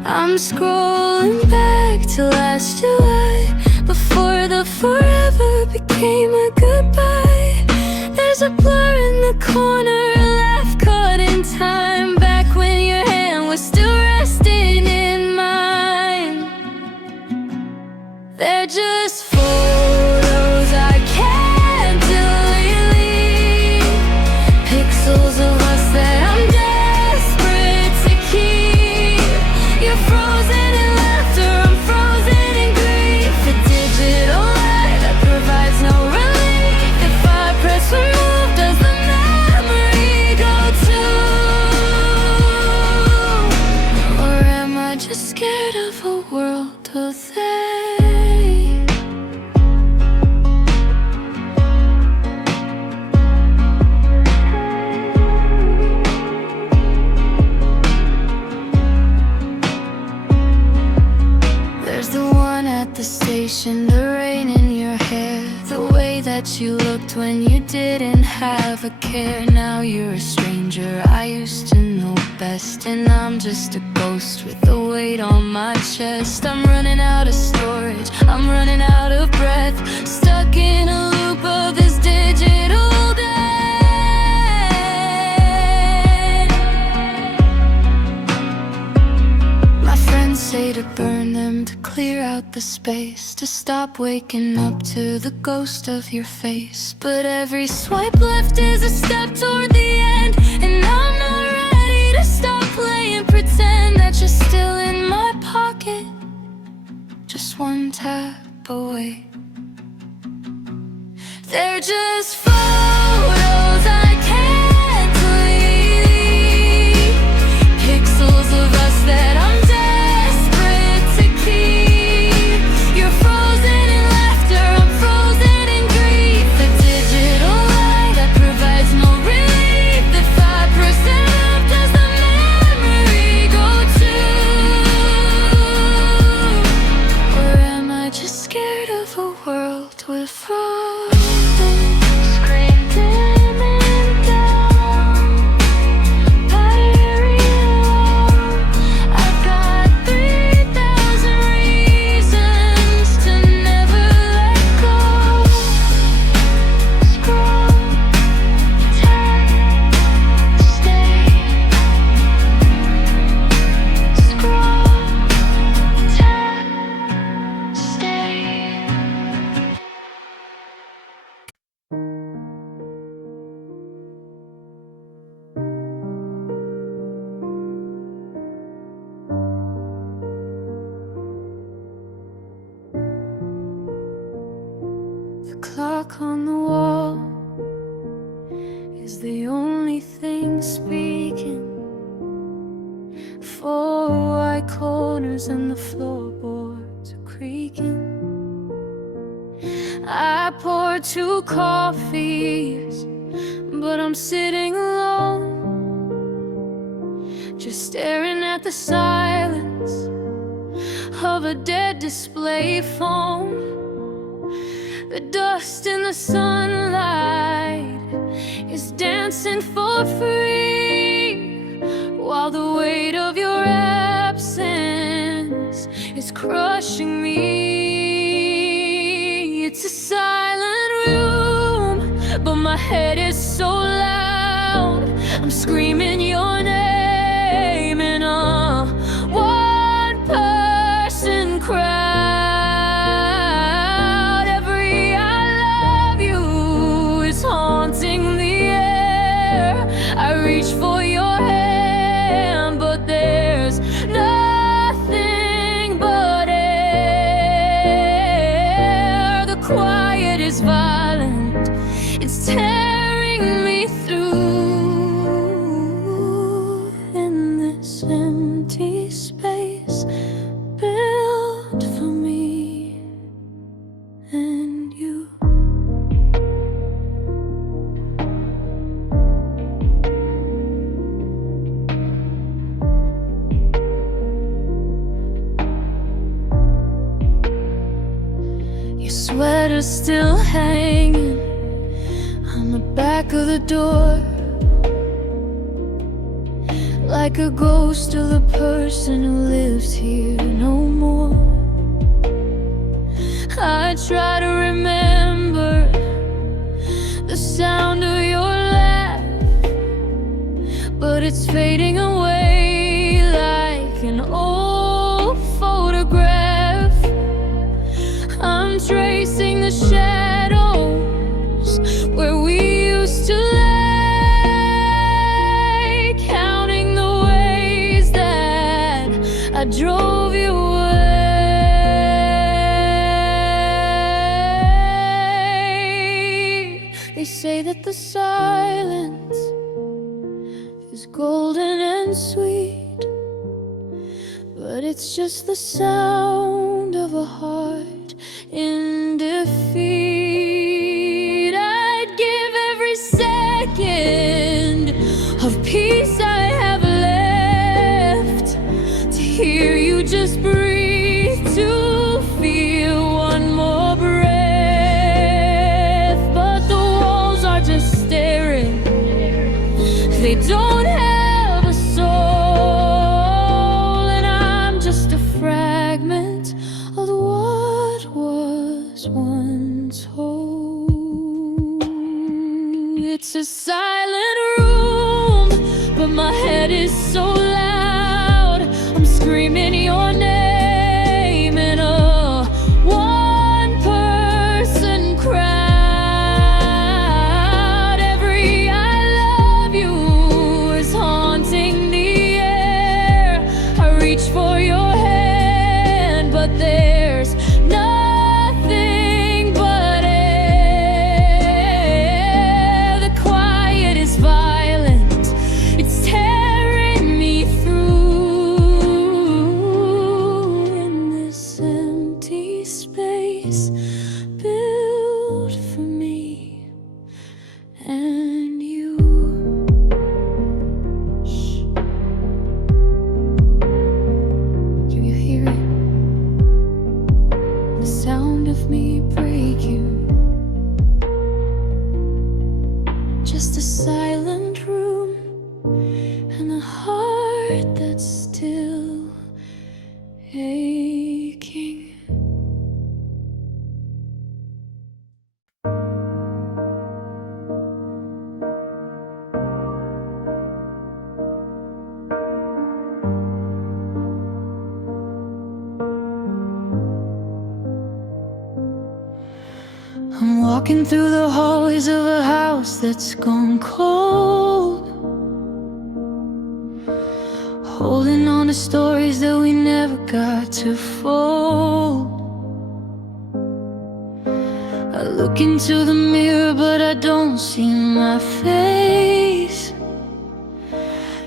I'm I'm scrolling back to last July, before the forever became a goodbye. There's a blur in the corner, a laugh caught in time, back when your hand was still resting in mine. They're just photos I can't delete, pixels of us that I'm desperate to keep. You're frozen in laughter, I'm frozen in grief, a digital lie that provides no relief. If I press remove, does the memory go too? Or am I just scared of a world of they? The station, the rain in your hair, the way that you looked when you didn't have a care. Now you're a stranger I used to know best, and I'm just a ghost with the weight on my chest. I'm running out of storage, I'm running out of breath, stuck in a loop of this digital death. My friends say to burn them, to clear out the space, to stop waking up to the ghost of your face. But every swipe left is a step toward the end, and I'm not ready to stop playing pretend that you're still in my pocket, just one tap away. They're just photos I can't delete, pixels of us that I'm desperate to keep. You're frozen in laughter, I'm frozen in grief, a digital lie that provides no relief. If I press up, does the memory go too? Or am I just scared of a world with frozen screen dimming down, battery low? I've got 3,000 reasons to never let go. Scroll, tap, stay. Scroll, tap, stay. The clock on the wall is the only thing speaking. Four white corners and the floorboards are creaking. I poured 2 coffees, but I'm sitting alone, just staring at the silence of a dead display phone. The dust in the sunlight is dancing for free, while the weight of your absence is crushing me. It's a silent room, but my head is so loud. I'm screaming your name in a one-person crowd. Every I love you is haunting the air. I reach for your hand, but there's nothing but air. The quiet is violent, it's tearing me through. In this empty space built for me and you. Your sweater's still hanging on the back of the door, like a ghost of the person who lives here no more. I try to remember the sound of your laugh, but it's fading away like an old photograph. I'm tracing the shadows where we used to lay, counting the ways that I drove you away. They say that the silence is golden and sweet, but it's just the sound of a heart in defeat. I'd give every second of peace I have left to hear you just breathe, to feel one more breath. But the walls are just staring, they don't have a soul, and I'm just a fragment of what was once whole. It's a silent room, but my head is so loud. I'm screaming your name in a one-person crowd. Every I love you is haunting the air. I reach for your hand, but there's nothing but air. The quiet is violent, it's tearing me through. In this empty space built for me and you. Shh. Do you hear it? The sound of me breaking. Just a silent room and a heart that's still aching. I'm walking through the hallways of a house that's gone cold, holding on to stories that we never got to fold. I look into the mirror, but I don't see my face,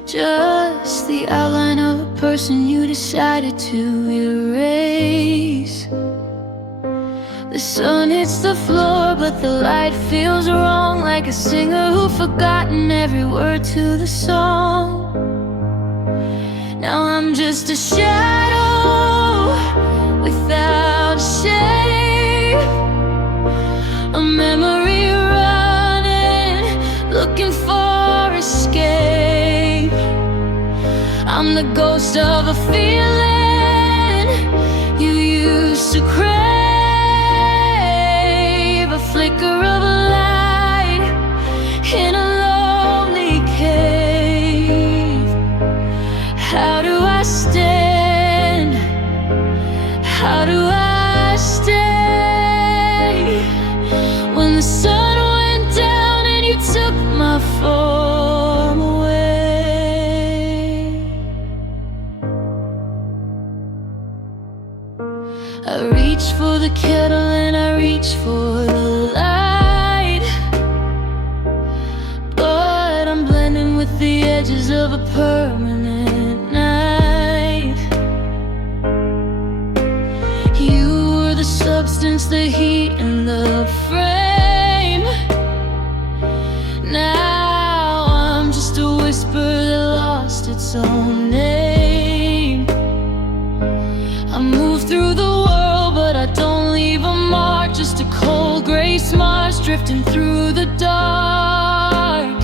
just the outline of a person you decided to erase. The sun hits the floor, but the light feels wrong, like a singer who'd forgotten every word to the song. Now I'm just a shadow without a shape, a memory running, looking for escape. I'm the ghost of a feeling you used to crave, a flicker of a light in a lonely cave. How do I stand? How do I stay when the sun went down and you took my form away? I reach for the kettle and I reach for the light, but I'm blending with the edges of a permanent night. You were the substance, the heat, and the frame. Now I'm just a whisper that lost its own name. I move through the world, but I don't leave a mark, just a cold gray smudge drifting through the dark.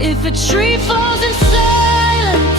If a tree falls in silence,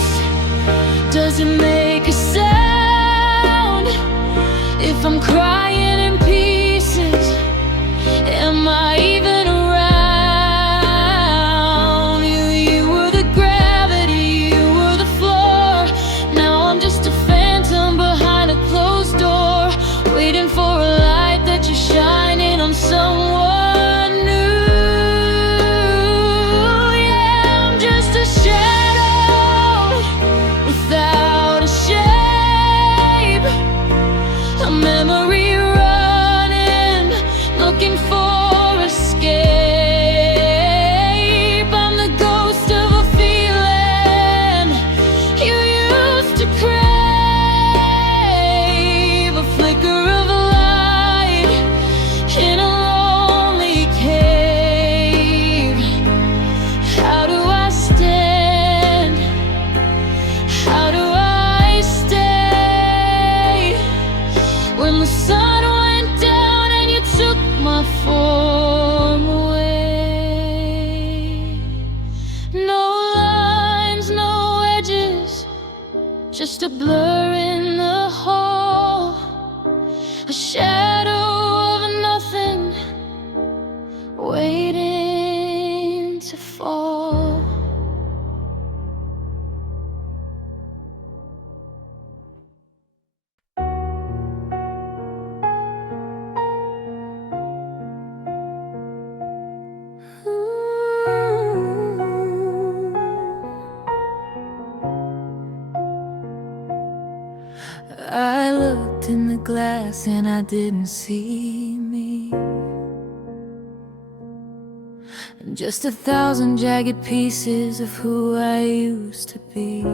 just a blur in the hall, a shadow of nothing waiting to fall. I looked in the glass and I didn't see me, just 1,000 jagged pieces of who I used to be.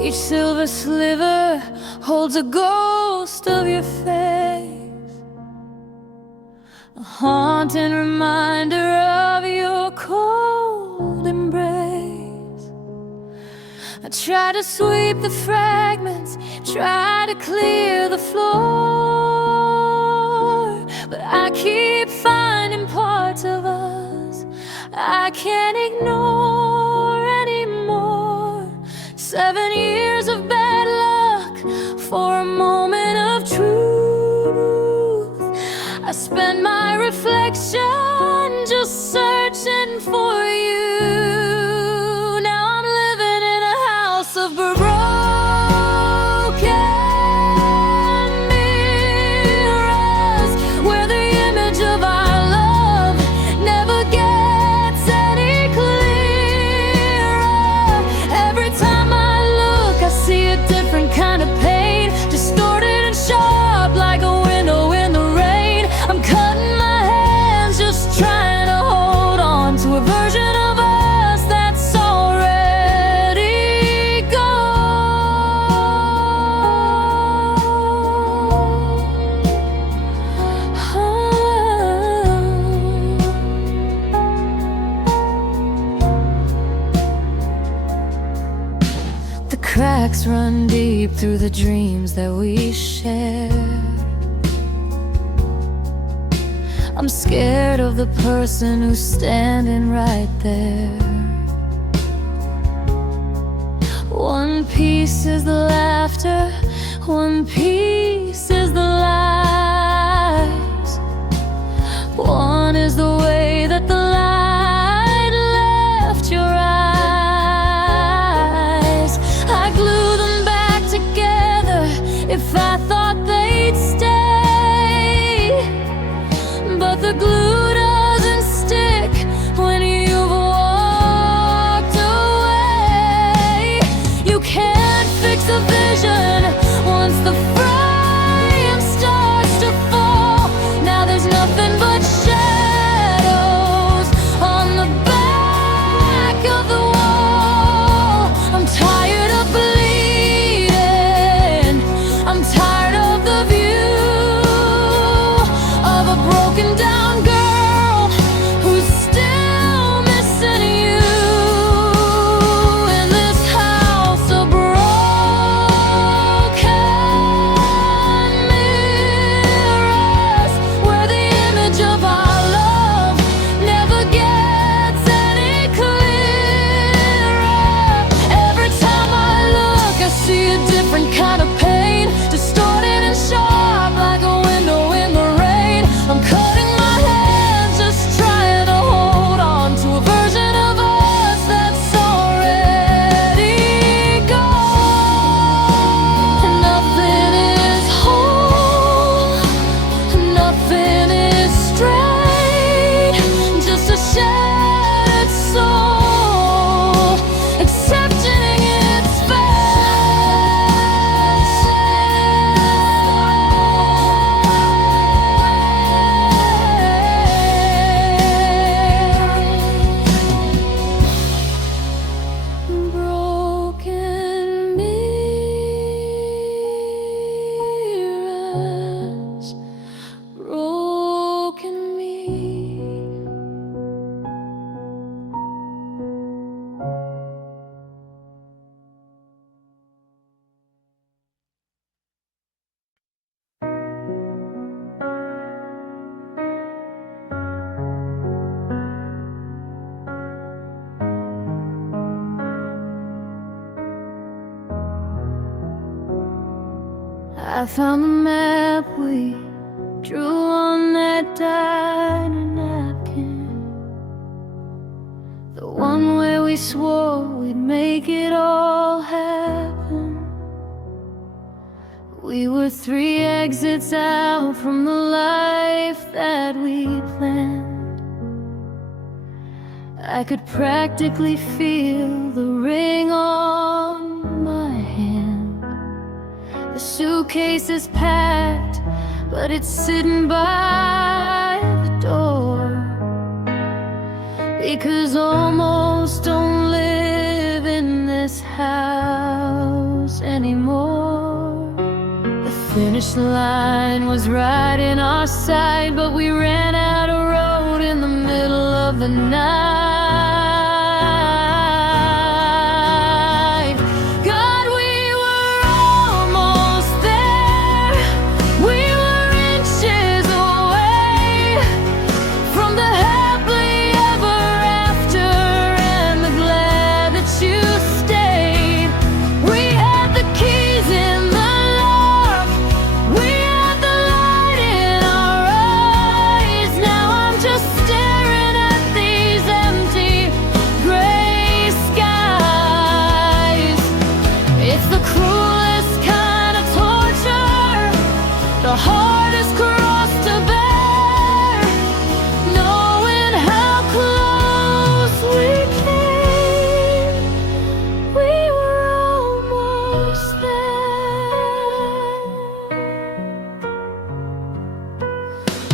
Each silver sliver holds a ghost of your face, a haunting reminder of your cold embrace. I try to sweep the fragments, try to clear the floor, but I keep finding parts of us I can't ignore anymore. 7 years of bad luck for a moment of truth. I spend my reflection just searching for you. Of broken mirrors, where the image of our love never gets any clearer. Every time I look, I see a different kind of pain, distorted and sharp like a window in the rain. I'm cutting my hands, just trying to hold on to a version of us that's already cracks run deep through the dreams that we share. I'm scared of the person who's standing right there. One piece is the laughter, one piece is the lies. One is the way that the light left your eyes. I glue them back together if I thought they'd stay, but the glue doesn't stick when you've walked away. You can't fix a vision once the frame I found the map we drew on that diner napkin, the one where we swore we'd make it all happen. We were 3 exits out from the life that we planned. I could practically feel the ring on my hand. The suitcase is packed, but it's sitting by the door, because almost don't live in this house anymore. The finish line was right in our sight, but we ran out of road in the middle of the night.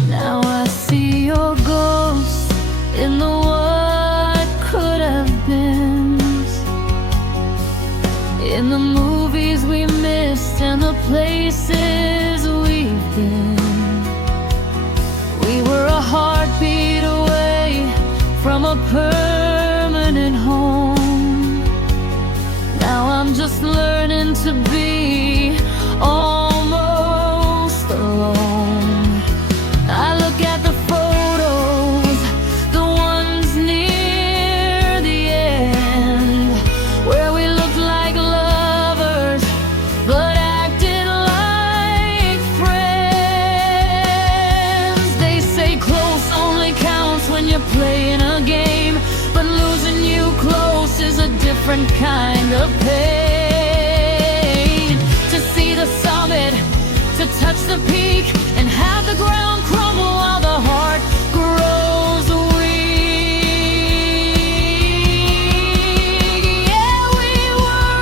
Now I see your ghost in the what could have been, in the movies we missed and the places we've been. We were a heartbeat away from a permanent home. Now I'm just learning to be almost alone. I look at the photos, the ones near the end, where we looked like lovers but acted like friends. They say close only counts when you're playing a game, but losing you close is a different kind of pain. To see the summit, to touch the peak, and have the ground crumble while the heart grows weak. Yeah, we were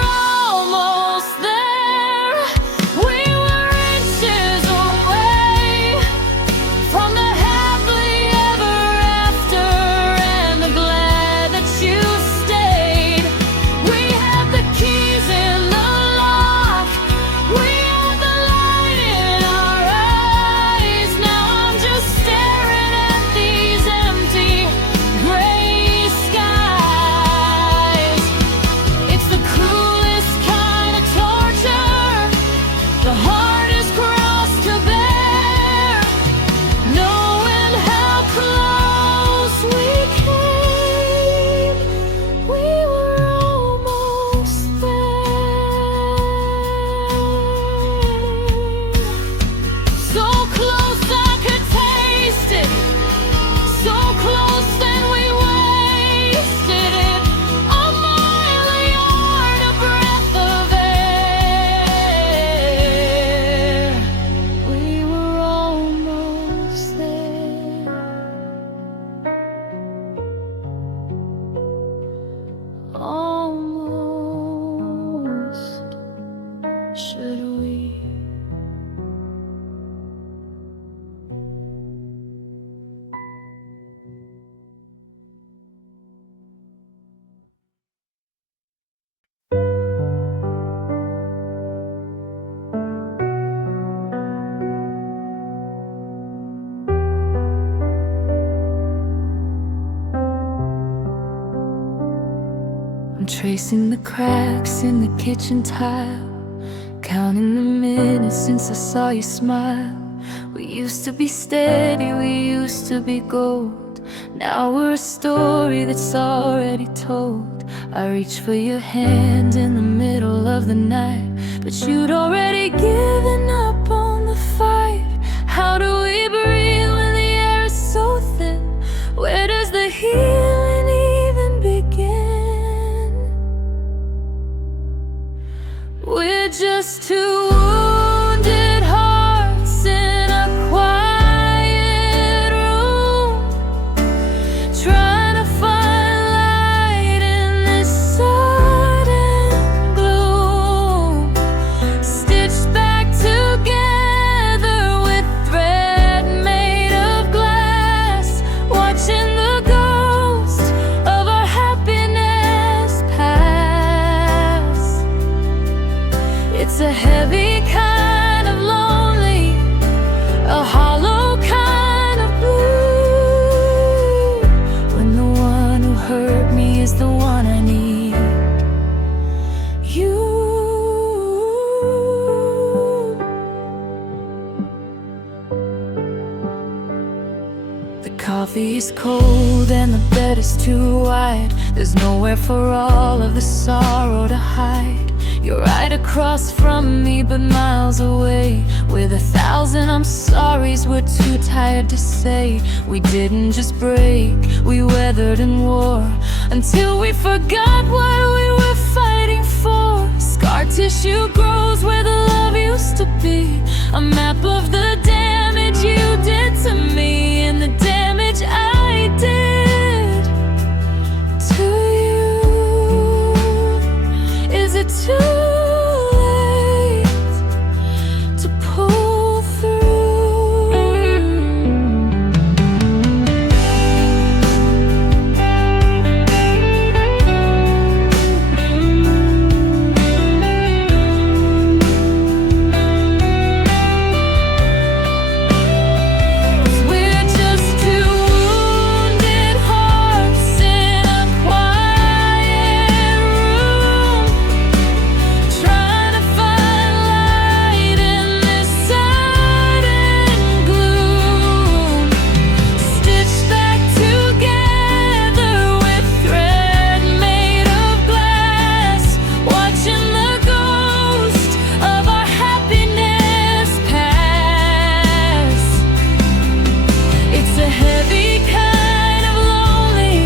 almost there. We were inches away from the happily ever after, and the glad that you stayed. We had the keys in the lock. We had the light in our eyes. Now I'm just staring at these empty gray skies. It's the cruelest kind of torture, the hardest cross to bear, knowing how close we came. We were almost there. So close I could taste it, so close then we wasted it. A mile, a yard, a breath of air. We were almost there. Almost. Should we? I'm tracing the cracks in the kitchen tile, counting the minutes since I saw you smile. We used to be steady, we used to be gold. Now we're a story that's already told. I reached for your hand in the middle of the night, but you'd already given up healing even begin? We're just two wounded hearts in a quiet room, trying to find light in this sudden gloom, stitched back together with thread made of glass, watching the ghost of our happiness pass. It's a heavy kind of lonely, a hollow kind of blue, when the one who hurt me is the one I need. You. The coffee is cold and the bed is too wide. There's nowhere for all of the sorrow to hide. You're right across from me, but miles away, with 1,000 I'm sorry's we're too tired to say. We didn't just break, we weathered and wore, until we forgot what we were fighting for. Scar tissue grows where the love used to be, a map of the damage you did to me and the damage I did to you. Is it too late to pull through? We're just two wounded hearts in a quiet room, trying to find light in this sudden gloom, stitched back together with thread made of glass, watching the ghost of our happiness pass. It's a heavy kind of lonely,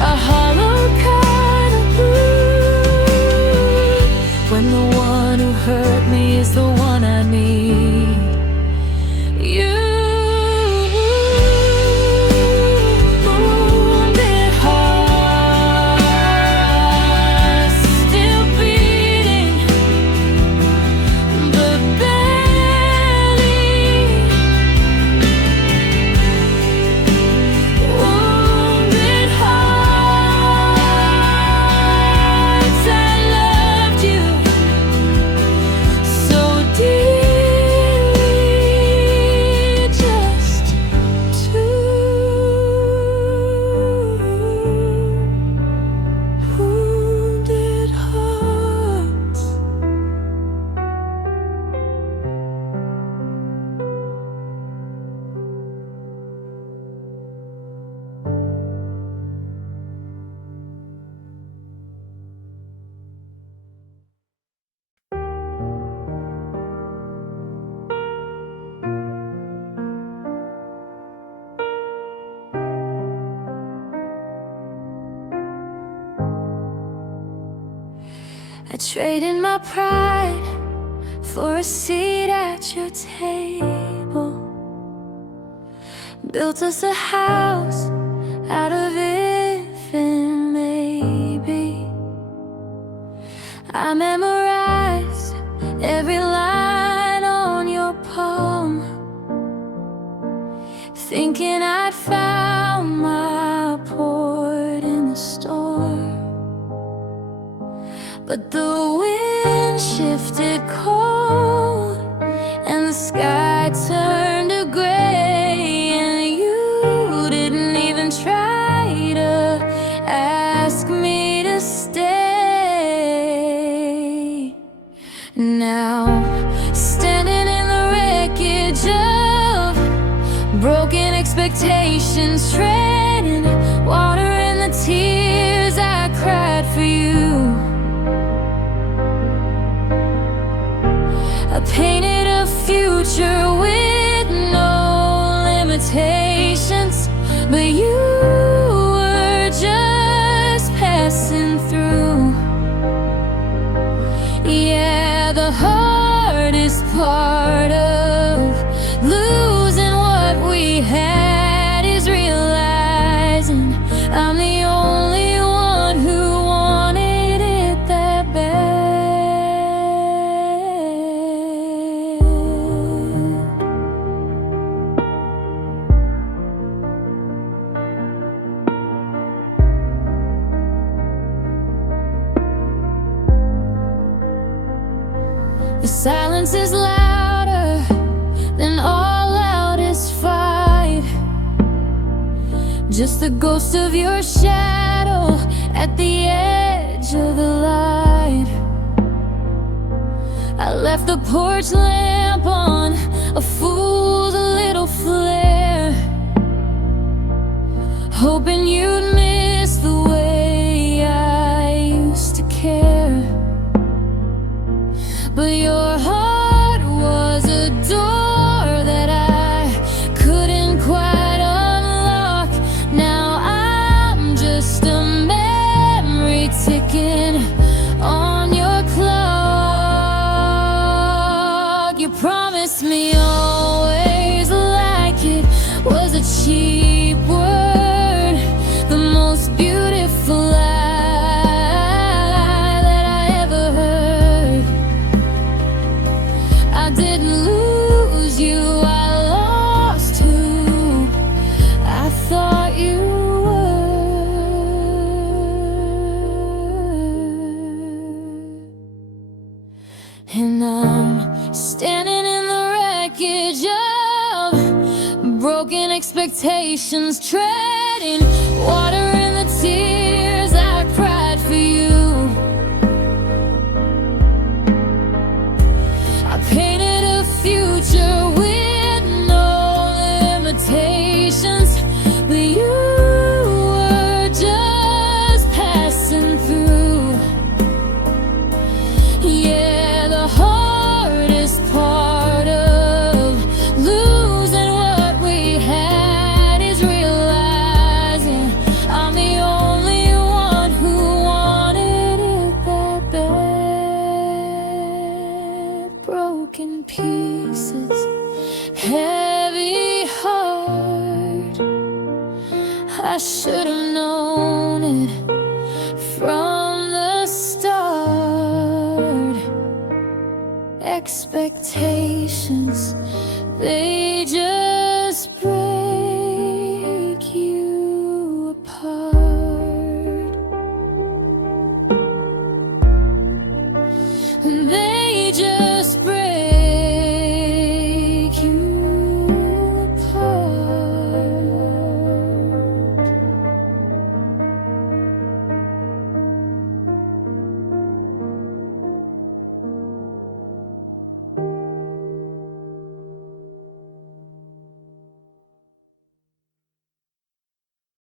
a hollow kind of blue, when the one who hurt me is the one I need. You. Wounded heart, still beating, but barely. Wounded hearts, I loved you so dearly, just two wounded hearts. I traded my pride for a seat at your table, built us a house out of if and maybe. I memorized every line on your palm, thinking I'd found my port in the storm. But the wind shifted cold and the sky turned to gray, and you didn't even try to ask me to stay. Now, standing in the wreckage of broken expectations, treading water in the tears I cried for you. I painted a future with no limitations, but you The silence is louder than all loudest fight. Just the ghost of your shadow at the edge of the light. I left the porch lamp on, a fool's little flare, hoping you'd miss the way I used to care. But your heart was a door that I couldn't quite unlock. Now I'm just a memory ticking on your clock. You promised me always, like it was a cheap word, the most beautiful lie that I ever heard. I didn't lose you, I lost who I thought you were. And I'm standing in the wreckage of broken expectations, treading water in the tears I cried for you. I painted a future with no limitations, but you were just passing through. Yeah, the hardest part of losing what we had is realizing I'm the only one who wanted it that bad. Broken pieces, heavy heart. I should have known it from the start. Expectations, they just